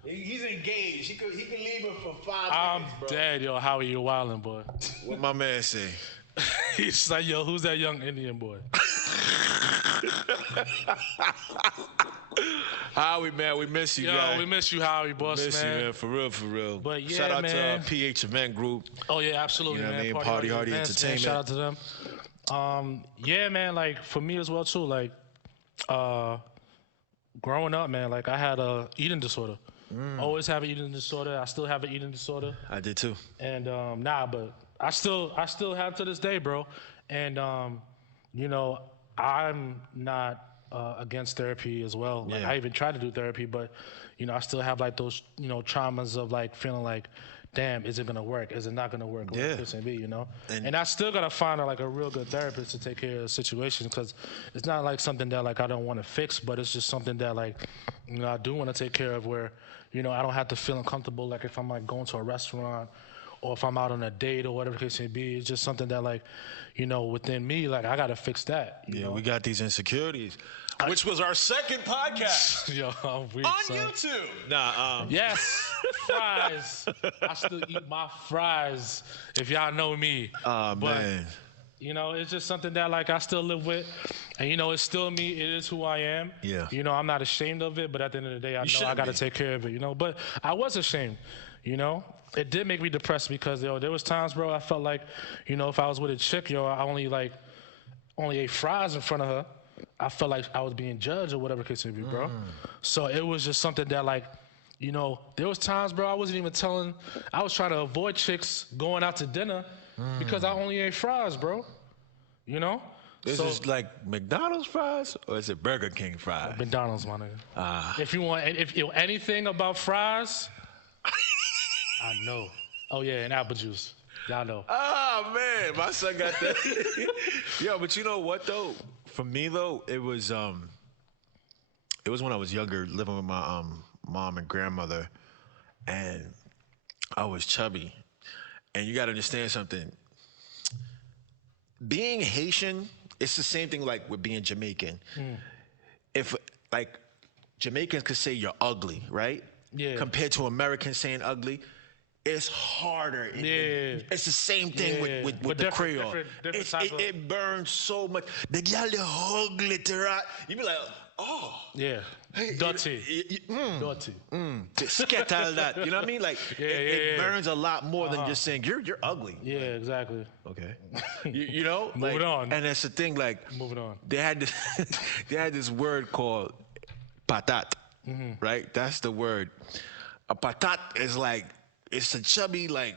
He's engaged. He can leave him for 5 I'm minutes, bro. dead, yo. Howie, you wildin', boy. What my man say? He's like, yo, who's that young Indian boy? Howie, man, we miss you, Yo, guy. we miss you, Howie, boss, miss man. you, man, for real. But yeah, shout out man. to PH Event Group. Oh yeah, absolutely, You know what I man. mean? Party Hardy events, man. Entertainment. Shout out to them. Yeah, man. Like for me as well too. Like, growing up, man. Like I had a eating disorder. Always have an eating disorder. I still have an eating disorder. I did too. And but I still have to this day, bro. And you know, I'm not against therapy as well. Like Yeah. I even tried to do therapy, but you know, I still have like those, you know, traumas of like feeling like, damn, is it gonna work? Is it not gonna work? Yeah. This and be, you know. And- And I still gotta find like a real good therapist to take care of the situation because it's not like something that like I don't want to fix, but it's just something that like, you know, I do want to take care of where, you know, I don't have to feel uncomfortable like if I'm like going to a restaurant or if I'm out on a date or whatever the case may be. It's just something that like, you know, within me, like I gotta fix that. You Yeah, know? we got these insecurities, which was our second podcast Yo, I'm weak, on son. YouTube. Nah, Yes, fries. I still eat my fries. If y'all know me, but man. you know, it's just something that like I still live with, and you know, it's still me. It is who I am. Yeah. You know, I'm not ashamed of it, but at the end of the day, I know I shouldn't got to be. take care of it. You know, but I was ashamed. You know, it did make me depressed because yo, there was times, bro, I felt like, you know, if I was with a chick, yo, I only ate fries in front of her. I felt like I was being judged or whatever the case may be, bro. So it was just something that like, you know, there was times, bro, I was trying to avoid chicks going out to dinner because I only ate fries, bro. You know? Is this like McDonald's fries or is it Burger King fries? McDonald's, my nigga. If you want anything about fries, I know. Oh yeah, and apple juice. Y'all know. Oh man, my son got that. Yo, but you know what though? For me though, it was when I was younger, living with my mom and grandmother, and I was chubby. And you gotta understand something. Being Haitian, it's the same thing like with being Jamaican. If like Jamaicans could say you're ugly, right? Yeah. Compared to Americans saying ugly. it's harder. Yeah. It's the same thing Yeah. with But the different- Creole. different type of- It burns so much. The girl, they hug literal. You be like, oh. Yeah. Hey, Dirty. Dirty. Sketal that. You know what I mean? Like, it yeah. burns a lot more than just saying, you're ugly. Yeah, exactly. Okay. You know? Moving on. And that's the thing, like, Moving on. they had this, they had this word called patat, right? That's the word. A patat is like, it's a chubby, like,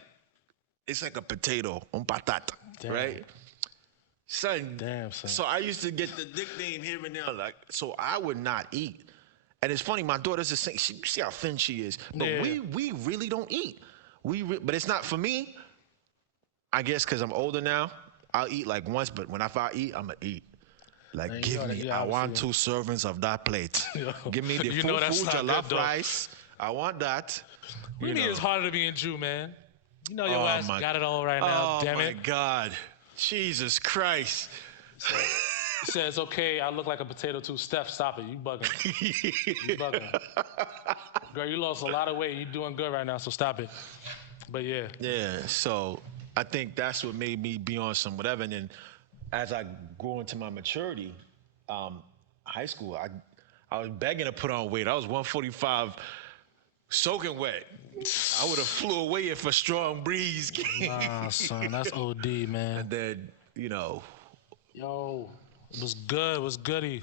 it's like a potato, un patat, right? Son, Damn, son. so I used to get the nickname here and there, like, so I would not eat. And it's funny, my daughter's the same. You see how thin she is, but Yeah. we really don't eat. But it's not for me. I guess because I'm older now, I'll eat like once. But when I eat, I'ma eat. Like, Man, you give know that- me. yeah, I want obviously. 2 servings of that plate. Yo, Give me the you know that's fufu not jollof good, though. rice. I want that. What do you mean it's harder to be a Jew, man? You know your Oh, ass my- got it all right now, Oh damn my it. God, Jesus Christ. He said, it's okay, I look like a potato too. Steph, stop it. You bugging. You bugging. Girl, you lost a lot of weight. You doing good right now, so stop it. But yeah. Yeah, so I think that's what made me be on some whatever. And then as I grew into my maturity, high school, I was begging to put on weight. I was 145 soaking wet. I would have flew away if a strong breeze came. Nah, son, that's OD, man. And then, you know, Yo, it was good. It was goody.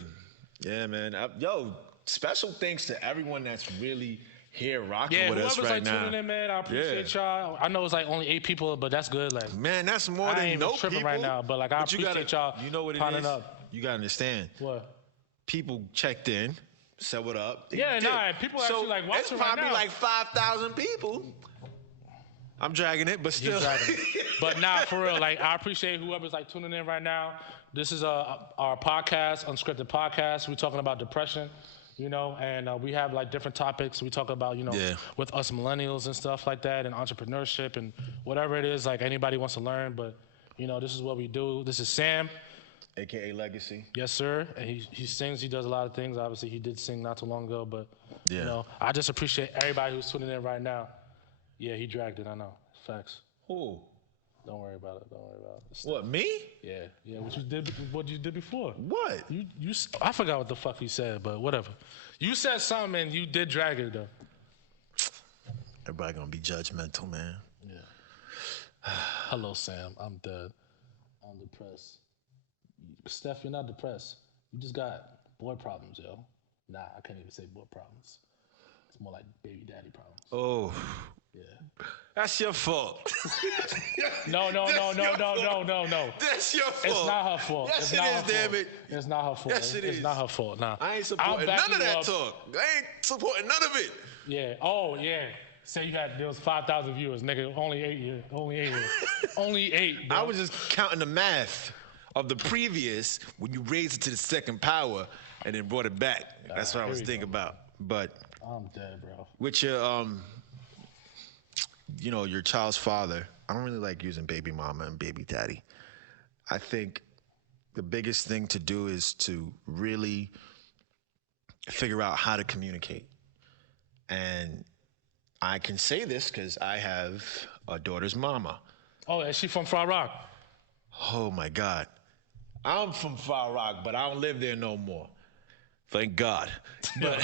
yeah, man. Yo, special thanks to everyone that's really here rocking Yeah, with us whoever's right like now. tuning in, man, I appreciate y'all. I know it's like only 8 people, but that's good. Like, Man, that's more I than ain't even no tripping people. right now, but, like, I you appreciate y'all You know what it pounding is? up. You gotta understand. what? People checked in, said what up. They Yeah, did. nah, and people actually, like, watching it's right probably now. like 5,000 people. I'm dragging it, but still. He's driving it. But nah, for real, like, I appreciate whoever's like tuning in right now. This is our podcast, UnScripted Podcast. We're talking about depression, you know, and we have like different topics. We talk about, you know, Yeah. with us millennials and stuff like that, and entrepreneurship and whatever it is, like anybody wants to learn. But, you know, this is what we do. This is Sam. AKA Legacy. Yes, sir. And he sings. He does a lot of things. Obviously, he did sing not too long ago. But, Yeah. you know, I just appreciate everybody who's tuning in right now. Yeah, he dragged it. I know. Facts. Who? Don't worry about it. Don't worry about it. What, me? Yeah, yeah. What you did before. What? I forgot what the fuck you said, but whatever. You said something and you did drag it though. Everybody gonna be judgmental, man. Hello, Sam. I'm dead. I'm depressed. Steph, you're not depressed. You just got boy problems, yo. Nah, I can't even say boy problems. It's more like baby daddy problems. Oh, Yeah. that's your fault. No. That's your fault. It's not her fault. Yes, It's it not is, her damn fault. it. It's not her fault. Yes, it It's is. not her fault. Nah. I ain't I'll supporting back none of you that up. talk. I ain't supporting none of it. Yeah. Oh, yeah. Say there was 5,000 viewers, nigga. Only 8 years. Only 8. Bro. I was just counting the math of the previous when you raised it to the second power and then brought it back. That's what I here was we thinking about. But I'm dead, bro. with your you know, your child's father, I don't really like using baby mama and baby daddy. I think the biggest thing to do is to really figure out how to communicate. And I can say this because I have a daughter's mama. Oh, is she from Far Rock? Oh my God. I'm from Far Rock, but I don't live there no more. Thank God. But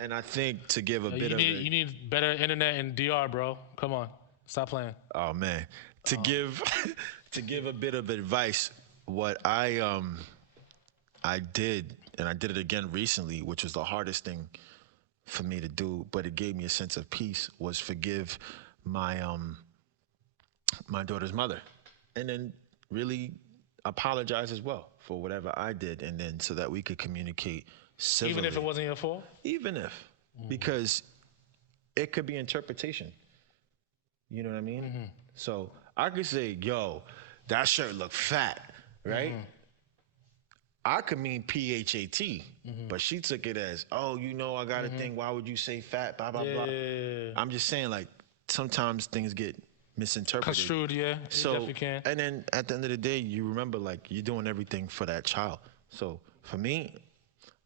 and I think to give a bit of You need better internet in DR, bro. Come on. Stop playing. oh man, to give to give a bit of advice, what I did, and I did it again recently, which was the hardest thing for me to do, but it gave me a sense of peace, was forgive my my daughter's mother, and then really apologize as well for whatever I did, and then so that we could communicate civilly. Even if it wasn't your fault? Even if, because it could be interpretation. You know what I mean? So I could say, yo, that shirt look fat, right? I could mean PHAT, but she took it as, oh, you know, I got to think, why would you say fat, blah, blah, blah. Yeah. I'm just saying, like, sometimes things get misinterpreted. Construed, yeah. You So, definitely can. and then at the end of the day, you remember, like, you're doing everything for that child. So for me,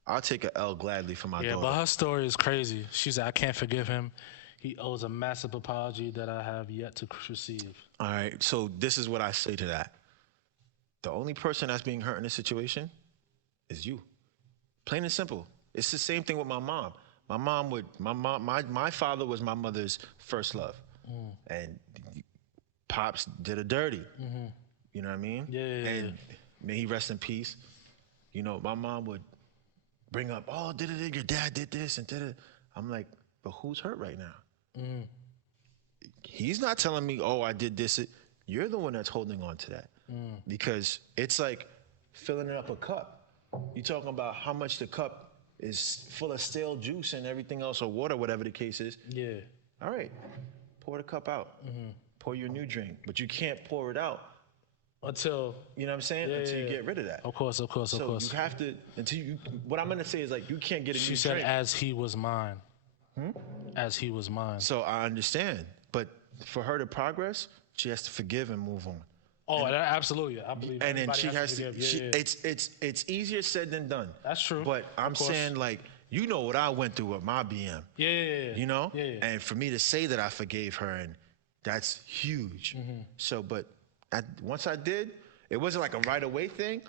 I'll take a L gladly for my Yeah, daughter. but her story is crazy. She said, I can't forgive him. He owes a massive apology that I have yet to receive. All right, so this is what I say to that. The only person that's being hurt in this situation is you. Plain and simple. It's the same thing with my mom. My father was my mother's first love. And Pops did her dirty. You know what I mean? Yeah. And may he rest in peace. You know, my mom would bring up, oh, your dad did this and did it. I'm like, but who's hurt right now? He's not telling me, oh, I did this. You're the one that's holding on to that. Because it's like filling up a cup. You're talking about how much the cup is full of stale juice and everything else, or water, whatever the case is. Yeah. All right, pour the cup out. Pour your new drink. But you can't pour it out Until, you know what I'm saying? Until you get rid of that. Of course. So you have to, what I'm gonna say is like, you can't get a new She said, drink. as he was mine. As he was mine. So I understand. But for her to progress, she has to forgive and move on. Oh, absolutely. I believe And then everybody she has to, forgive. it's easier said than done. That's true. But I'm Of course. saying, like, you know what I went through with my BM. Yeah. You know? Yeah. And for me to say that I forgave her, and that's huge. So, but once I did, it wasn't like a right away thing,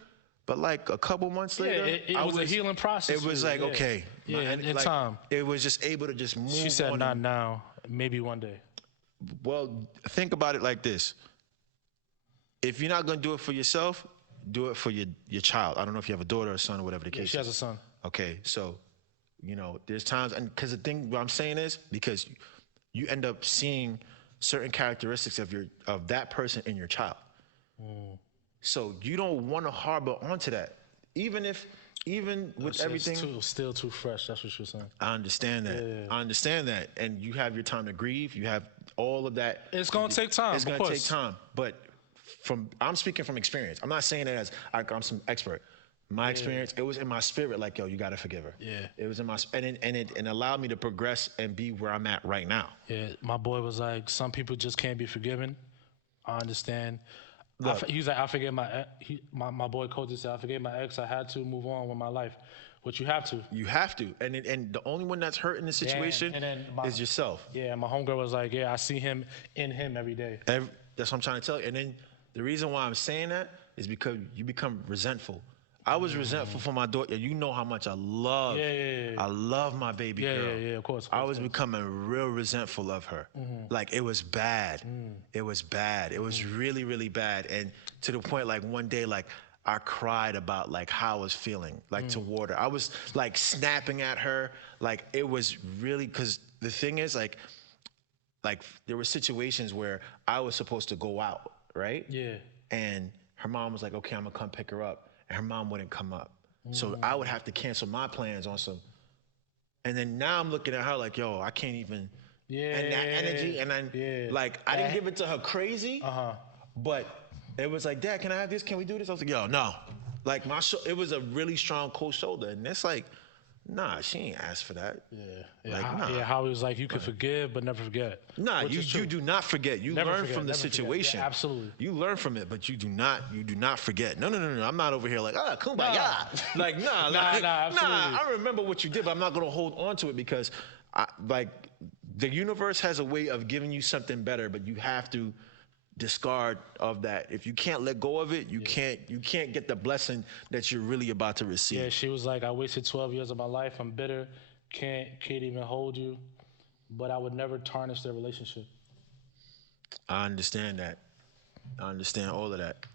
but like a couple months later, it was a healing process. It was like, okay. Yeah, in like, time. It was just able to just move on. She said, not now, maybe one day. Well, think about it like this. If you're not going to do it for yourself, do it for your child. I don't know if you have a daughter or a son or whatever the case She has is. a son. Okay, so, you know, there's times, and because the thing what I'm saying is, because you end up seeing certain characteristics of that person in your child. So you don't want to harbor onto that. Even with everything. It's still too fresh. That's what you're saying. I understand that. Yeah. I understand that. And you have your time to grieve. You have all of that. It's going to take time. It's going to take time. But I'm speaking from experience. I'm not saying that as I'm some expert. My experience, it was in my spirit, like, yo, you got to forgive her. Yeah. It was in my spirit. And it allowed me to progress and be where I'm at right now. Yeah, my boy was like, some people just can't be forgiven. I understand. He's like, I forgave my boy Koji said, I forgave my ex. I had to move on with my life, which you have to. You have to. And the only one that's hurt in the situation is yourself. Yeah, my homegirl was like, yeah, I see him in him every day. That's what I'm trying to tell you. And then the reason why I'm saying that is because you become resentful. I was resentful for my daughter. You know how much I love. I love my baby girl. Yeah, of course. I was becoming real resentful of her. Like, it was bad. It was bad. It was really, really bad. And to the point, like, one day, like, I cried about, like, how I was feeling, like, toward her. I was, like, snapping at her. Like, it was really, because the thing is, like, there were situations where I was supposed to go out, right? Yeah. And her mom was like, okay, I'm going to come pick her up. And her mom wouldn't come up. So I would have to cancel my plans on some. And then now I'm looking at her like, yo, I can't even. Yeah. And that energy. And then, like, I didn't give it to her crazy. But it was like, Dad, can I have this? Can we do this? I was like, yo, no. Like, it was a really strong cold shoulder. And it's like, nah, she ain't asked for that. Yeah. Like, nah. Yeah, how he was like, you can forgive, but never forget. Nah, you do not forget. You learn from the never forget. situation. Yeah, absolutely. You learn from it, but you do not forget. No. I'm not over here like, kumbaya. Like, nah, absolutely. I remember what you did, but I'm not gonna hold on to it because the universe has a way of giving you something better, but you have to discard of that. If you can't let go of it, you can't get the blessing that you're really about to receive. Yeah, she was like, I wasted 12 years of my life. I'm bitter. Can't even hold you. But I would never tarnish their relationship. I understand that. I understand all of that.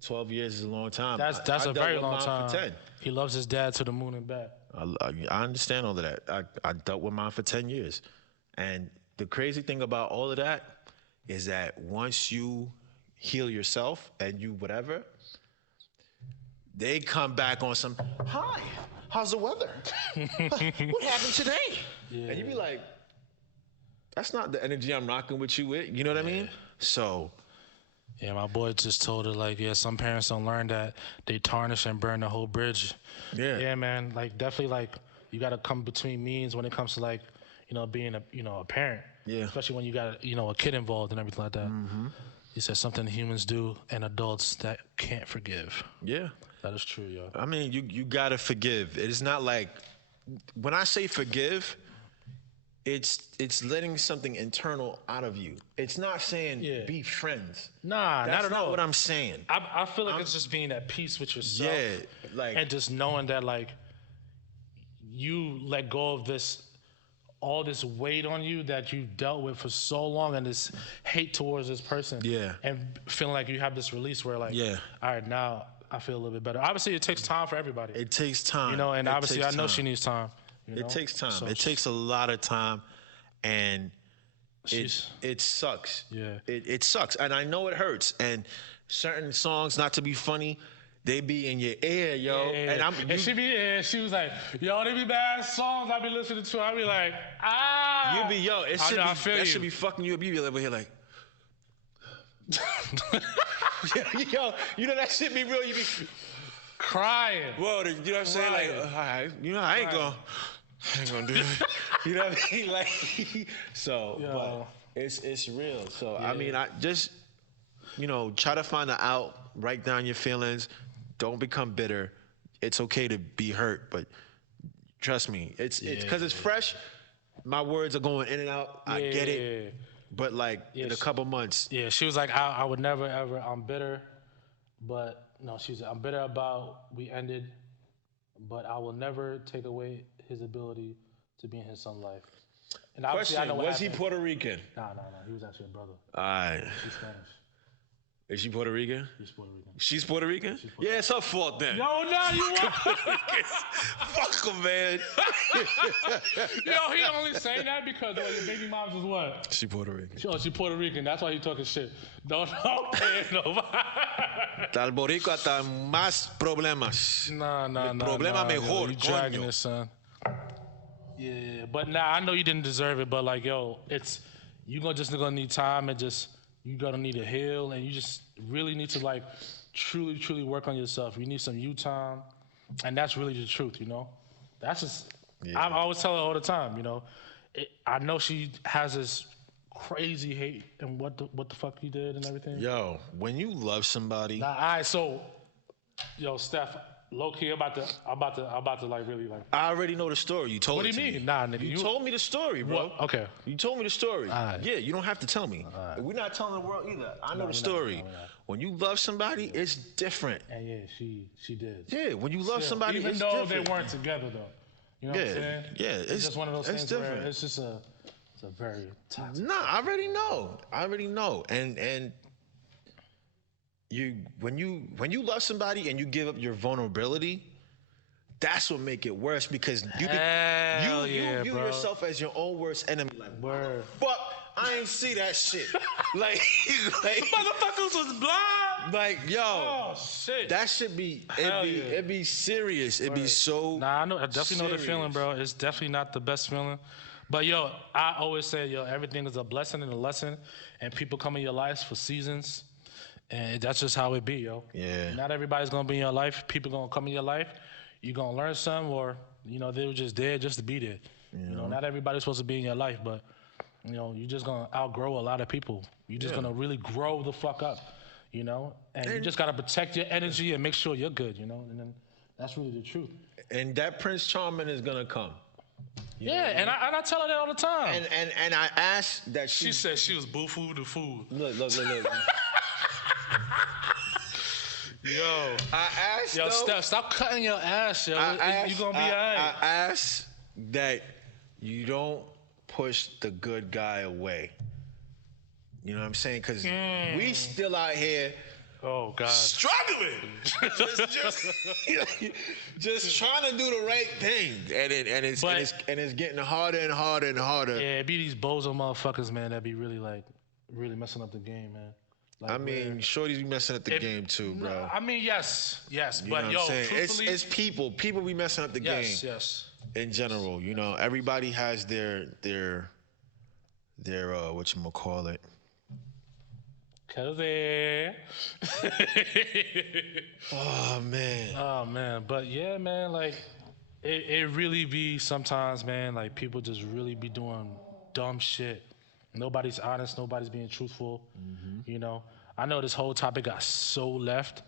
12 years is a long time. That's I a dealt very with long mine time. for 10. He loves his dad to the moon and back. I understand all of that. I dealt with mine for 10 years. And the crazy thing about all of that is that once you heal yourself and you whatever, they come back on some, hi, how's the weather? What happened today? Yeah. And you be like, that's not the energy I'm rocking with you with. You know what I mean? So. Yeah, my boy just told her, like, yeah, some parents don't learn that. They tarnish and burn the whole bridge. Yeah. Yeah, man. Like, definitely, like, you got to come between means when it comes to, like, being a parent. Yeah. Especially when you got, a kid involved and everything like that. He said something humans do and adults that can't forgive. Yeah. That is true, yo. I mean, you gotta forgive. It is not like when I say forgive, it's letting something internal out of you. It's not saying be friends. Nah, That's not at not all. what I'm saying. I feel like it's just being at peace with yourself. Yeah, like and just knowing that like you let go of this all this weight on you that you dealt with for so long and this hate towards this person. Yeah. And feeling like you have this release where like, Yeah. all right, now I feel a little bit better. Obviously it takes time for everybody. it takes time. You know, and It obviously I takes know time. she needs time. You know? It takes time. So It takes a lot of time, and she's it sucks. Yeah. It sucks, and I know it hurts. And certain songs, not to be funny, they be in your ear, yo. yeah. And she was like, yo, they be bad songs I be listening to. I be like, ah. you be yo. It should I be feel that you. should be fucking you up. You be over here like. Yo, you know that shit be real. You be crying. well, you know what I'm saying? Like, Right. all right, you know, I ain't gonna do it. You know what I mean? Like, so, Yo. but it's real. So, I mean, I just, try to find the out, write down your feelings, don't become bitter. It's okay to be hurt, but trust me, it's because it's fresh. My words are going in and out. I get it, but like in a couple months, Yeah, she was like, I would never ever. I'm bitter, but no, she's. I'm bitter about we ended, but I will never take away his ability to be in his son's life. And obviously, I know question: what was he happened. Puerto Rican? Nah, he was actually a brother. All right, He's Spanish. is she Puerto Rican? He's Puerto Rican. She's Puerto Rican? Yeah, it's her fault then. No, you want? Fuck him, man. Yo, he only saying that because your baby mom's was what? She Puerto Rican. She Puerto Rican. That's why he talking shit. Don't pay nobody. Tal boricua está más problemas. Nah. problema mejor, You dragging coño. this, son. Yeah, but I know you didn't deserve it, but like, yo, you gonna need time and just you gonna need to heal, and you just really need to like truly work on yourself. You need some you time, and that's really the truth, you know. That's just I always tell her all the time, you know. I know she has this crazy hate and what the fuck he did and everything. Yo, when you love somebody, Nah, all right, so yo, Steph, low key, I'm about to like really like. I already know the story. You told What do it you to mean? me. Nah, nigga, You told me the story, bro. What? Okay. You told me the story. Alright. Yeah, you don't have to tell me. We're not telling the world either. I know the story. we're not. When you love somebody, it's different. And yeah, she did. Yeah, when you love Still, somebody, even it's though different. they weren't together though. You know what I'm saying? Yeah, It's just one of those it's things where different. it's just a very toxic. Nah, I already know. And when you love somebody and you give up your vulnerability, that's what make it worse because you Hell view yeah, bro. yourself as your own worst enemy. Like, Word. fuck, I ain't see that shit. like Motherfuckers was blind. like, yo, Oh shit. that should be Hell yeah. it'd be serious. It'd be so. Nah, I definitely know the feeling, serious. bro. It's definitely not the best feeling. But yo, I always say, yo, everything is a blessing and a lesson, and people come in your life for seasons, and that's just how it be, yo. Yeah. Not everybody's gonna be in your life. People gonna come in your life. You gonna learn some, or they were just there just to be there. You know, not everybody's supposed to be in your life, but you're just gonna outgrow a lot of people. You're just gonna really grow the fuck up, and you just gotta protect your energy and make sure you're good, and then that's really the truth. And that Prince Charming is gonna come. Yeah, and I tell her that all the time. And I asked that She said she was boo food to food. Look. Yo. I asked Yo, though, Steph, stop cutting your ass, yo. You gonna be all right. I asked that you don't push the good guy away. You know what I'm saying? Because we still out here Oh, God. struggling, just trying to do the right thing, and it's getting harder and harder and harder. Yeah, it be these bozo motherfuckers, man, that be really, really messing up the game, man. Like, I mean, Shorty's be messing up the game too, bro. I mean, yes, You know but what yo, I'm saying? truthfully, It's people. People be messing up the game. yes. In general, everybody has their whatchamacallit. Cousin. Oh man. Oh man, but yeah, man, like it really be sometimes, man, like people just really be doing dumb shit. Nobody's honest, nobody's being truthful. I know this whole topic got so left,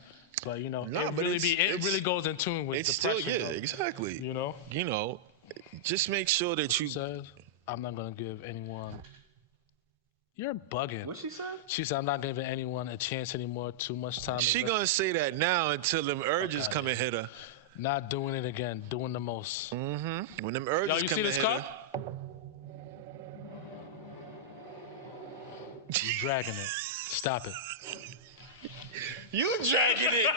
But you know, Nah, it but it really goes in tune with It's still depression. Though, exactly. you know, Just make sure that you. says I'm not gonna give anyone. You're bugging. What she said? She said I'm not giving anyone a chance anymore. Too much time. She gonna say that now until them urges come and hit her. Not doing it again. Doing the most. When them urges Yo, you come see and this hit her. cup? You dragging it. Stop it. You dragging it. Yo,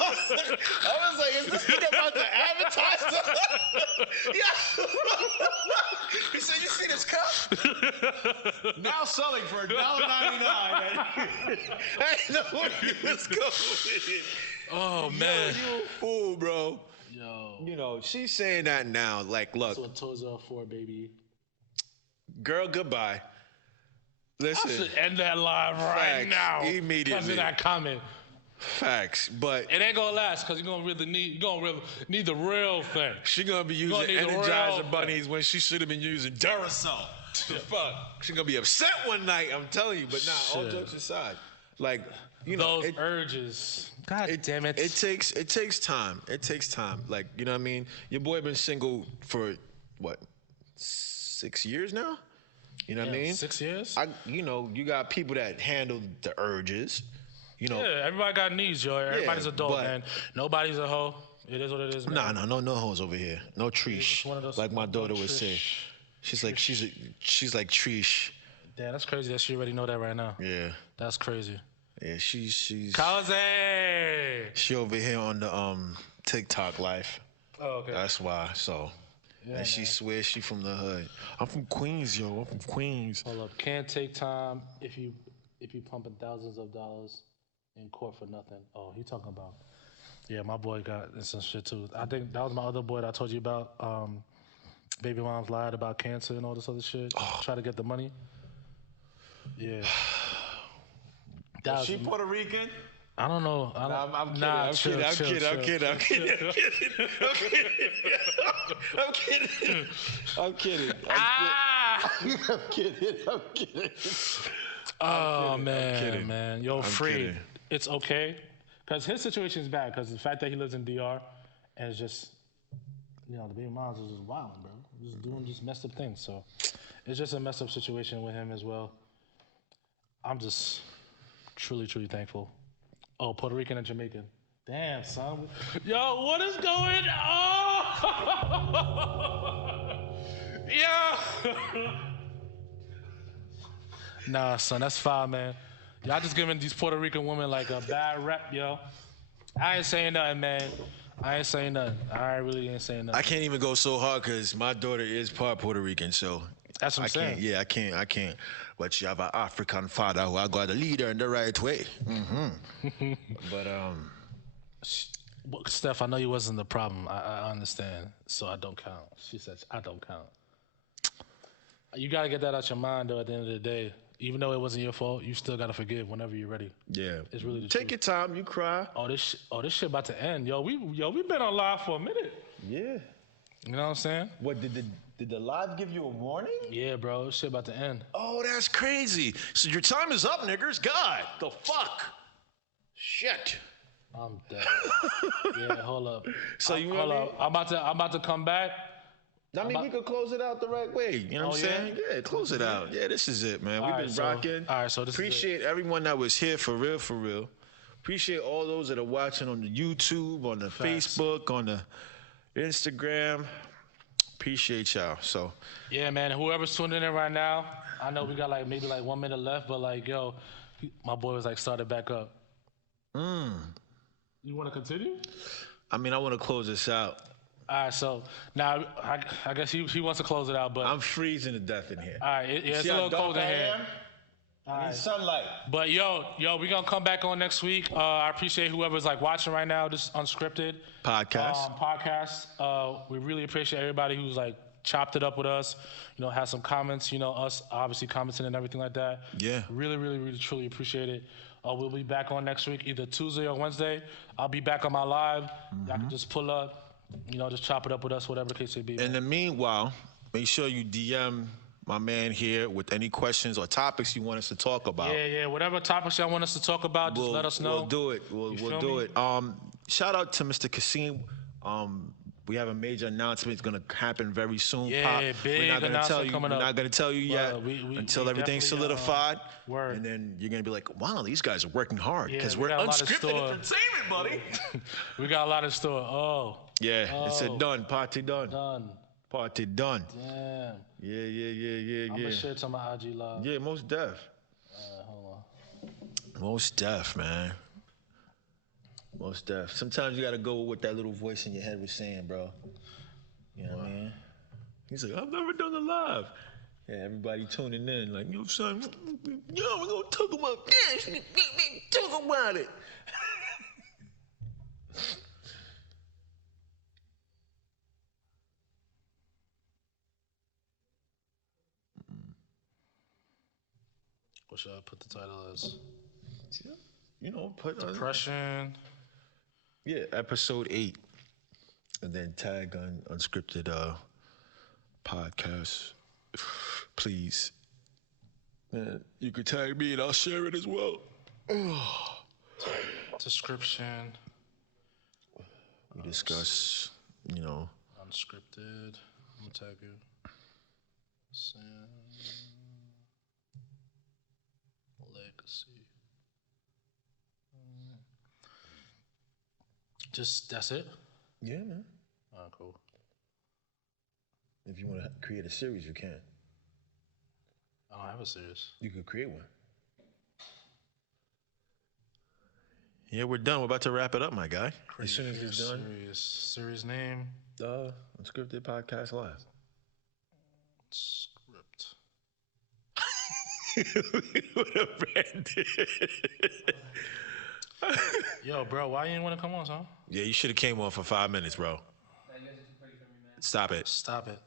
I was like, is this nigga about to advertise to Yo. He said, you see this cup? Now selling for $1.99. I didn't know where he was going. Oh man. You a fool, bro. Yo. She's saying that now. Like, look, That's what toes are for, baby. girl, goodbye. I Listen, should end that live right Facts. now. Immediately. Because of that comment. facts, but It ain't gonna last because you're gonna need the real thing. she gonna be using gonna need the real Energizer thing. bunnies when she should have been using Duracell. The fuck? She gonna be upset one night, I'm telling you. But nah, all Shit. jokes aside, like, you know, Those urges. God damn it. It takes time. It takes time. Like, you know what I mean? Your boy been single for what, 6 years now? You know what I mean? 6 years? You got people that handle the urges. Yeah, everybody got needs, yo. Everybody's adult, but- man. Nobody's a hoe. It is what it is, man. No hoes over here. No Trish. just one of those- Like my daughter would Trish. say. She's like Trish. Damn, that's crazy that she already know that right now. Yeah. That's crazy. Yeah, she's Kaze! she over here on the TikTok life. Oh, okay. That's why. So and she swears she from the hood. I'm from Queens, yo. I'm from Queens. Hold up. Can't take time if you pumping thousands of dollars in court for nothing. Oh, he talking about. Yeah, my boy got in some shit too. I think that was my other boy that I told you about. Baby moms lied about cancer and all this other shit. Try to get the money. Yeah. That was- She Puerto Rican? I don't know. I'm kidding. Nah, I'm chill, kidding. chill, I'm chill, kidding. I'm chill, kidding. chill. I'm kidding. I'm kidding. Ah! I'm kidding. I'm kidding. Oh kidding, man, man. Yo, free. kidding. It's okay. Because his situation is bad. Because the fact that he lives in DR and it's just, the baby moms is just wild, bro. Just doing just messed up things. So it's just a messed up situation with him as well. I'm just truly, truly thankful. Oh, Puerto Rican and Jamaican. Damn, son. Yo, what is going on? Yo. Nah, son, that's fine, man. Y'all just giving these Puerto Rican women like a bad rep, yo. I ain't saying nothing, man. I ain't saying nothing. I really ain't saying nothing. I can't even go so hard because my daughter is part Puerto Rican, so That's what I'm I saying. can't. Yeah, I can't. But she have an African father who I got to lead her in the right way. But Well, Steph, I know you wasn't the problem. I understand. So I don't count. She said, I don't count. You got to get that out your mind, though, at the end of the day. Even though it wasn't your fault, you still got to forgive whenever you're ready. yeah, It's really the take truth. your time. You cry. Oh, this shit about to end. Yo, we been on live for a minute. Yeah. You know what I'm saying? What did the live give you a warning? Yeah, bro. This shit about to end. Oh, that's crazy. So your time is up, niggers. God, the fuck. Shit. I'm dead. Yeah, hold up. So you know Hold what I mean? up. I'm about to come back. I mean, we could close it out the right way. You know what I'm Oh, yeah? saying? Yeah, close it out. Yeah, this is it, man. We've All been right, so- rocking. all right, so this is it. Appreciate everyone that was here for real, for real. Appreciate all those that are watching on the YouTube, on the Facts. Facebook, on the Instagram. Appreciate y'all. So, Yeah, man. Whoever's tuning in right now, I know we got maybe 1 minute left, but yo, my boy was started back up. You want to continue? I mean, I want to close this out. All right, so now I guess he wants to close it out, but I'm freezing to death in here. all right, it's See a how little dark cold in I here. am? I need sunlight. But yo, we gonna come back on next week. I appreciate whoever's watching right now. This is unscripted Podcast. We really appreciate everybody who's chopped it up with us. Had some comments. Us obviously commenting and everything like that. Yeah. Really, really, really, truly appreciate it. We'll be back on next week, either Tuesday or Wednesday. I'll be back on my live. Y'all can just pull up. Just chop it up with us, whatever the case may be. In the meanwhile, make sure you DM my man here with any questions or topics you want us to talk about. Yeah. Whatever topics y'all want us to talk about, just let us know. We'll do it. We'll feel do me? it. Shout out to Mr. Kasim. We have a major announcement. It's gonna happen very soon. Yeah, Pop. big We're not gonna tell announcement you. coming We're up. not gonna tell you yet until we everything's definitely, solidified. word. And then you're gonna be like, "Wow, these guys are working hard Yeah, because we we're got a lot in unscripted store. entertainment, buddy." We got a lot in store. Oh, Yeah, it's a done. Party done. done. Party done. Damn. Yeah. I'm gonna share it to my IG live. Yeah, most def. Hold on. Most def, man. Most def. Sometimes you gotta go with what that little voice in your head was saying, bro. You know what I mean? He's like, I've never done a live. Yeah, everybody tuning in, like, yo, son, yo, we're gonna talk about this. Talk about it. What should I put the title as? You know, put Depression. yeah, episode 8. And then tag on unscripted podcast. Please. Man, you could tag me and I'll share it as well. Description. We discuss, you know. Unscripted. I'm gonna tag you. Sam. Legacy. Just that's it. Yeah, man. Oh, cool. If you want to create a series, you can. I don't have a series. You could create one. Yeah, we're done. We're about to wrap it up, my guy. As soon as it's done, Series name. Unscripted Podcast Live. Script. What a brand. Yo, bro, why you didn't want to come on, son? Yeah, you should have came on for 5 minutes, bro. Stop it. Stop it.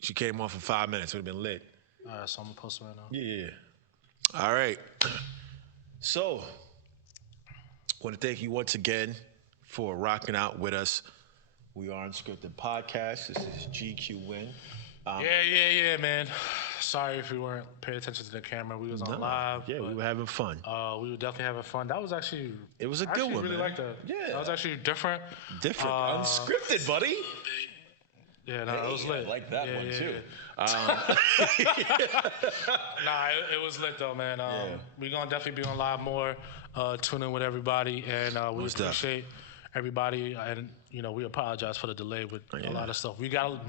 She came on for 5 minutes. Would have been lit. All right, so I'm gonna post it right now. Yeah. All right. So, want to thank you once again for rocking out with us. We are Unscripted Podcast. This is GQ Win. Yeah, man. Sorry if we weren't paying attention to the camera. We was on live. Yeah, we were having fun. We were definitely having fun. That was actually. It was a I good actually one, really man. liked that. Yeah. That was actually different. Different. Unscripted, buddy. Yeah, no, it was Hey, lit. I like that one, too. Nah, it was lit though, man. We're gonna definitely be on live more. Tune in with everybody, and we Most appreciate everybody. And you know, we apologize for the delay with a lot of stuff. We got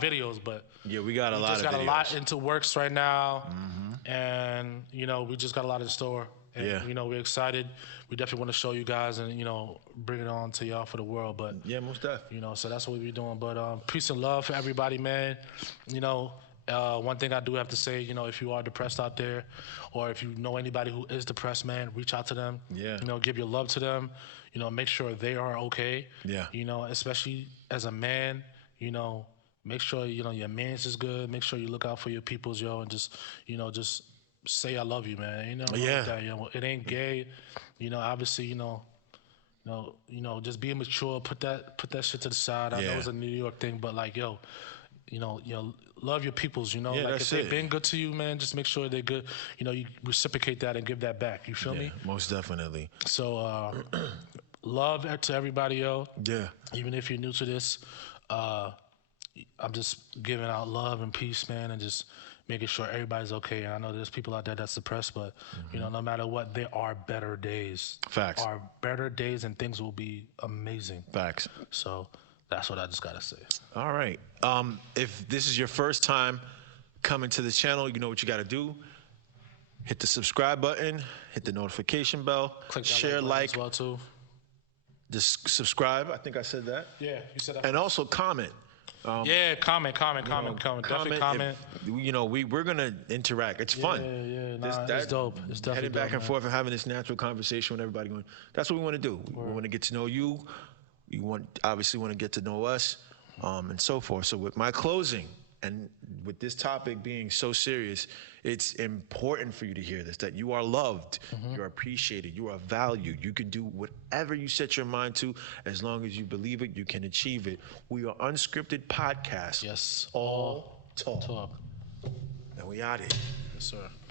videos, but Yeah, we got a lot just of got videos. a lot into works right now, and you know, we just got a lot in store. And, Yeah. you know, we're excited. We definitely want to show you guys and you know, bring it on to y'all for the world. But Yeah, most def. you know, so that's what we're doing. But peace and love for everybody, man. You know, one thing I do have to say, you know, if you are depressed out there, or if you know anybody who is depressed, man, reach out to them. Yeah. You know, give your love to them. You know, make sure they are okay. Yeah. You know, especially as a man, you know, make sure, you know, your man's is good. Make sure you look out for your peoples, yo, and just, you know, just say I love you, man. You know, Yeah. that, you know, it ain't gay. You know, obviously, you know, just be mature. Put that shit to the side. I know Yeah. it's a New York thing, but like, yo, you know, love your peoples. You know, Yeah, like that's if they've it. been good to you, man, just make sure they're good. You know, you reciprocate that and give that back. You feel Yeah, me? most definitely. So, love to everybody, yo. Yeah. Even if you're new to this, I'm just giving out love and peace, man, and just making sure everybody's okay. I know there's people out there that's depressed, but you know, no matter what, there are better days. Facts. Are better days, and things will be amazing. Facts. So that's what I just gotta say. All right. If this is your first time coming to the channel, you know what you got to do. Hit the subscribe button, hit the notification bell, Click that share, button like, as well too. just subscribe. I think I said that. Yeah, you said that. And also comment. Yeah, comment. Definitely comment. If, you know, we're gonna interact. It's fun. Yeah, nah, it's dope. It's definitely heading back dope, and man. forth and having this natural conversation with everybody. Going, that's what we want to do. We want to get to know you. You obviously want to get to know us, and so forth. So with my closing, and with this topic being so serious, it's important for you to hear this, that you are loved, you're appreciated, you are valued. You can do whatever you set your mind to. As long as you believe it, you can achieve it. We are Unscripted Podcast. Yes, All talk. talk. And And we out here. Yes, sir.